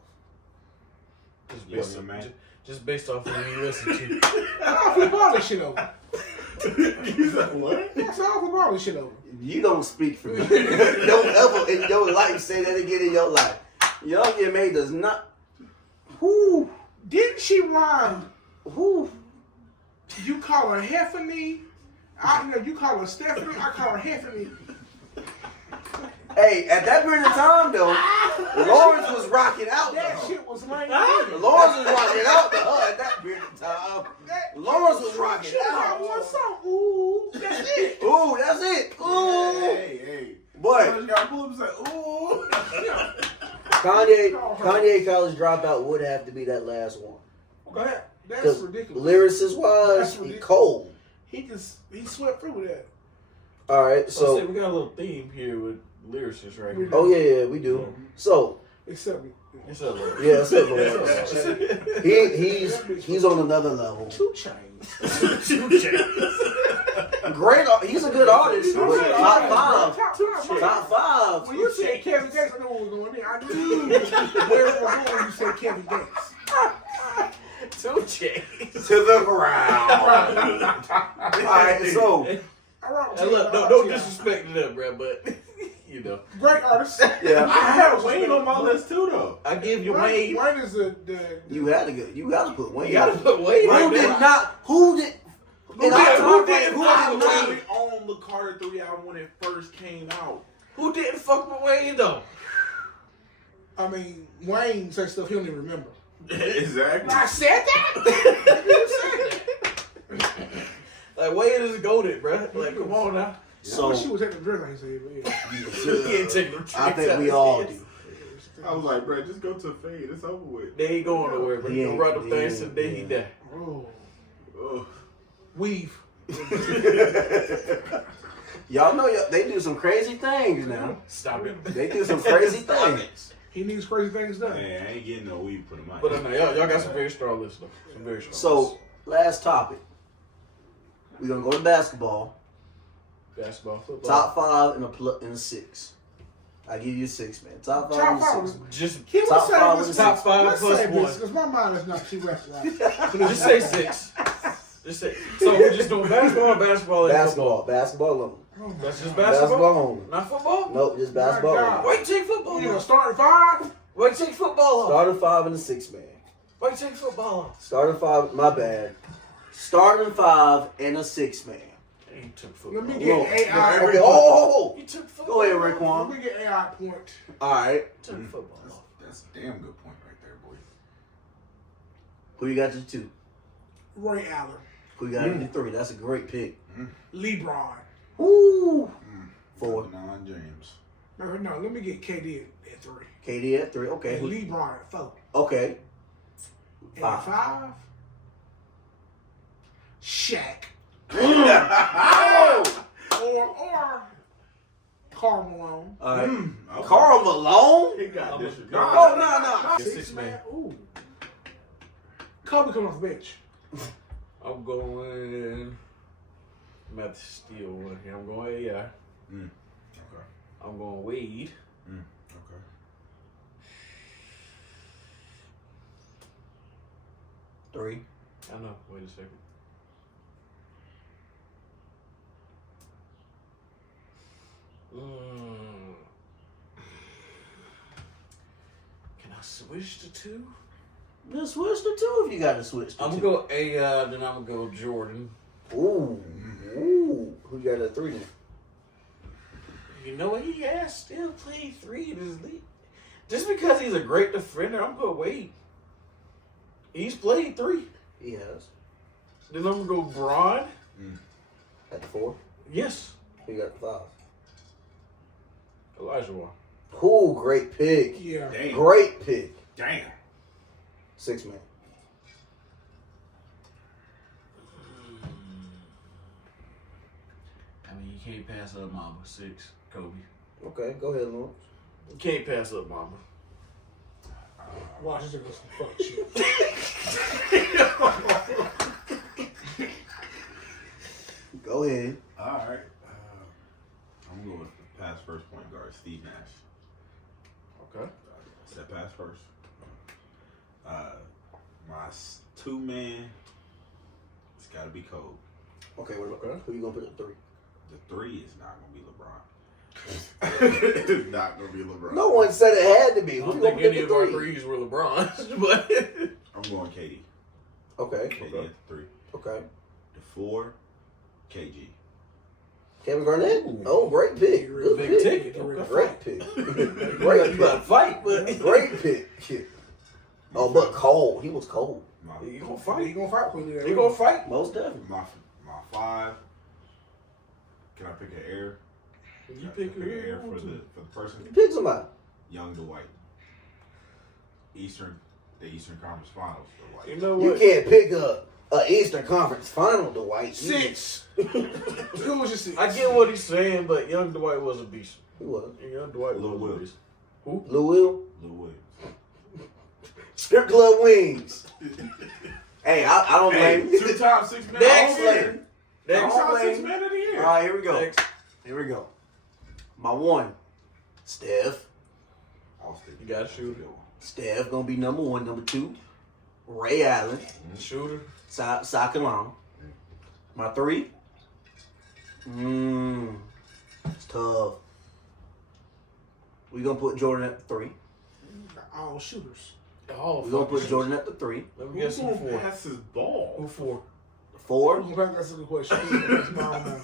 Just Yeah, based, man. just based off of who you listen to. I flip all this shit over. You said what? That's how I flip all this shit over. You don't speak for me. Don't ever in your life say that again in your life. Young M.A. does not. Whoo. Didn't she rhyme? Whoo. You call her Heffany. You call her Stephanie. I call her Heffany. Hey, at that period of time, though, Lawrence was rocking out. That though. shit was lame. Lawrence was rocking out to her at that period of time. Lawrence was rocking She had out. one song. Ooh, that's it. Ooh, that's it. Ooh. Hey. Boy, You gotta pull up and say, ooh. Kanye college dropout would have to be that last one. That's Because ridiculous. lyricist wise, That's he ridiculous. cold. He swept through with that. All right, So so we got a little theme here with lyricists right here. oh yeah, we do. So Except me. It's a little. yeah, that's it, he's on another level. 2 Chainz. Great, he's a good artist. But top Top 5. When you said Kevin Gates, I knew what was going there. I knew where it was going when you said Kevin Gates. 2 Chainz. To the ground. All right, so I rock with Hey, look, T.I. don't disrespect it up, bro, but you know, Great artist. yeah, I had Wayne on my list too, though. I give you Wayne Wayne. is the you had to go. You got to put Wayne. You gotta put Wayne. Who right did there. not? Who did? In our did- time who frame, did who not did I not? was on the Carter 3 album when it first came out. Who didn't fuck with Wayne though? I mean, Wayne said stuff he don't even remember. Exactly. I said that? Like Wayne is goated, bro. Like, come on now. So she was at the drill, he said, yeah. He ain't taking no I tricks think out we his all ass. do. I was like, bro, just go to fade. It's over with. They ain't going nowhere, but He he gonna ain't- run them he things ain't- till the day he yeah. die. Oh, Ugh. weave. Y'all know they do some crazy things now. Stop it. They do some crazy things. He needs crazy things done. Hey, I ain't getting no weed for the mic. But no, y'all got some very strong lists though. Some very strong. So last topic. We're gonna go to basketball. lists. Basketball, football. Top 5 and a 6. I give you a 6, man. Top 5 Top and a 5. 6. Just He Top was saying five this. was top 5 Let's plus say 1. because my mind is not too recognized. Just say 6. Just say. So we're just doing basketball, and Basketball alone. football. That's just Basketball basketball. only. Not football. Nope, just basketball God. only. Why you take football? You know, off? starting 5. Why you take football off? Starting 5 and a 6, man. Why Why you take football off? Starting 5, my bad. Starting 5 and a 6-man. You took football. Let me get AI. Okay, oh! You took football. Go ahead, Let Raekwon. me get AI point. All right. Took football off. That's a damn good point right there, boy. Who you got to 2? Ray Allen. Who you got to 3? That's a great pick. LeBron. Woo! 4. LeBron James. No, let me get KD at 3. KD at 3. Okay. And LeBron at 4. Okay. And at 5, Shaq. Oh! Or Karl Malone. All right. Okay. Karl Malone? He got I'm disregarded. Oh, no. 6 man. Ooh. Kobe coming off the bench. I'm going. I'm about to steal one here. I'm going AI. Okay. I'm going Wade. Okay. 3. I know. Wait a second. Can I switch to 2? Just switch to 2 if you got to switch to I'm 2. gonna go AI, then I'm gonna go Jordan. Ooh. Ooh. Who you got at 3 then? You know what? He has still played 3 in his league. Just because he's a great defender, I'm gonna wait. He's played 3. He has. Then I'm gonna go Braun. At the 4. Yes. Who you got at 5? Elijah Wall. Ooh, great pick. Yeah. Damn. Great pick. Damn. 6 man. I mean, you can't pass up Mama. 6, Kobe. Okay, go ahead, Lawrence. You can't pass up Mama. Watch this nigga some fuck shit. Go ahead. All right. I'm going with the pass first point guard, Steve Nash. Okay. Set pass first. My 2-man, it's got to be Kobe. Okay, who you gonna put at 3? The 3 is not going to be LeBron. It's not going to be LeBron. No one said it had to be. I Who don't you think gonna any put of our at 3? threes were LeBron's, but I'm going KD. Okay. KD Okay. at the 3. Okay. The 4, KG. Kevin Garnett? Ooh. Oh, great pick. Good big pick. ticket. Great pick. you Great got to pick. fight, but Great pick. Oh, but cold. He was cold. you gonna He fight. gonna fight with you. You gonna fight. Most definitely. My 5. Can I pick an air? You Can I pick an who air you for want the to. person? Pick somebody. Young Dwight. The Eastern Conference Finals. Dwight. You know You what? can't pick a Eastern Conference final, Dwight. 6. Who was your 6? I get what he's saying, but young Dwight was a beast. Who was? Young Dwight Lil was Will. a beast. Lou Will? Lil Williams. Strip club wings. Hey, I don't blame you. 2-time 6-man. Next. I don't blame you. Next. All right. 6-man of the year. All right, here we go. Next. Here we go. My 1, Steph. Austin. You got a shooter. Steph gonna be number 1. Number 2, Ray Allen. Shooter. Sakalon. My 3, it's tough. We gonna put Jordan at the 3. All shooters. Oh, We gonna put Jordan at the 3. Let me guess who 4. Pass his ball. Who 4? 4. Who's gonna pass? That's a good question.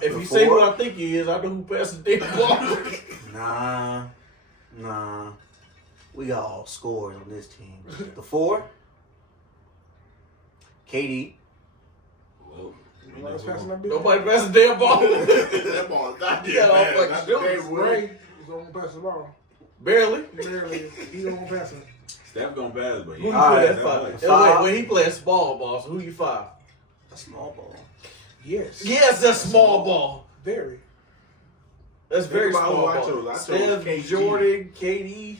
If The you say 4? who I think he is, I know who passed the damn ball. Nah. We got all scores on this team. The 4, KD. Well, Nobody's passing that bitch. Nobody passed the damn ball. that ball is not You got all getting fucking passed. shooters, Ray is gonna pass the ball. Barely. Barely. He don't pass it. Steph gonna pass, but Who you he put All at right, 5? 5. Wait, when he plays small ball, so who you 5? A small ball. Yes. Yes, that's small ball. Very. That's very Think about small who I ball. chose. I chose Steph, KG. Jordan, KD.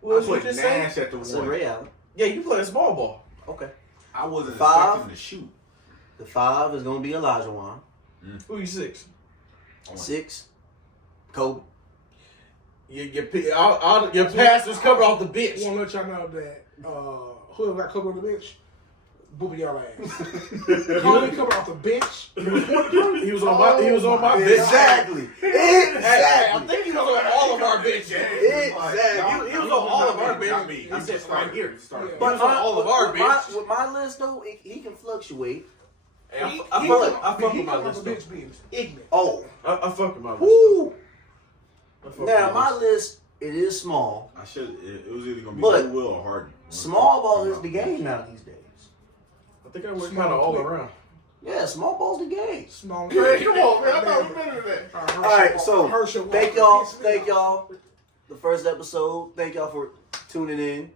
What I else you put just say? Nash at the I said 1. Ray Allen. Yeah, you play small ball. Okay. I wasn't 5. expecting to shoot. The 5 is gonna be Elijah Wan. Who you 6? 6, Kobe. Your passers cover off the I bitch. want to let y'all know that whoever got Kobe on the bench, booping y'all ass. Kobe coming off the bench. He was on my bench. Exactly. I think he was on all of our benches. Exactly. He was on all of our Not benches. me. He said right here. Yeah. He was on all of our benches. With my list though, he can fluctuate. I fuck He with my come off list. the bench being ignorant. Oh, I fuck with my list. woo. I fuck with Now my list. list, it is small. I should. It was either gonna be But Will or Harden. Small ball is the game now these days. I think I went kind of all around. Yeah, small ball's the game. Small. Hey, come on, man! I thought we better than that. All right, so thank y'all. The first episode. Thank y'all for tuning in.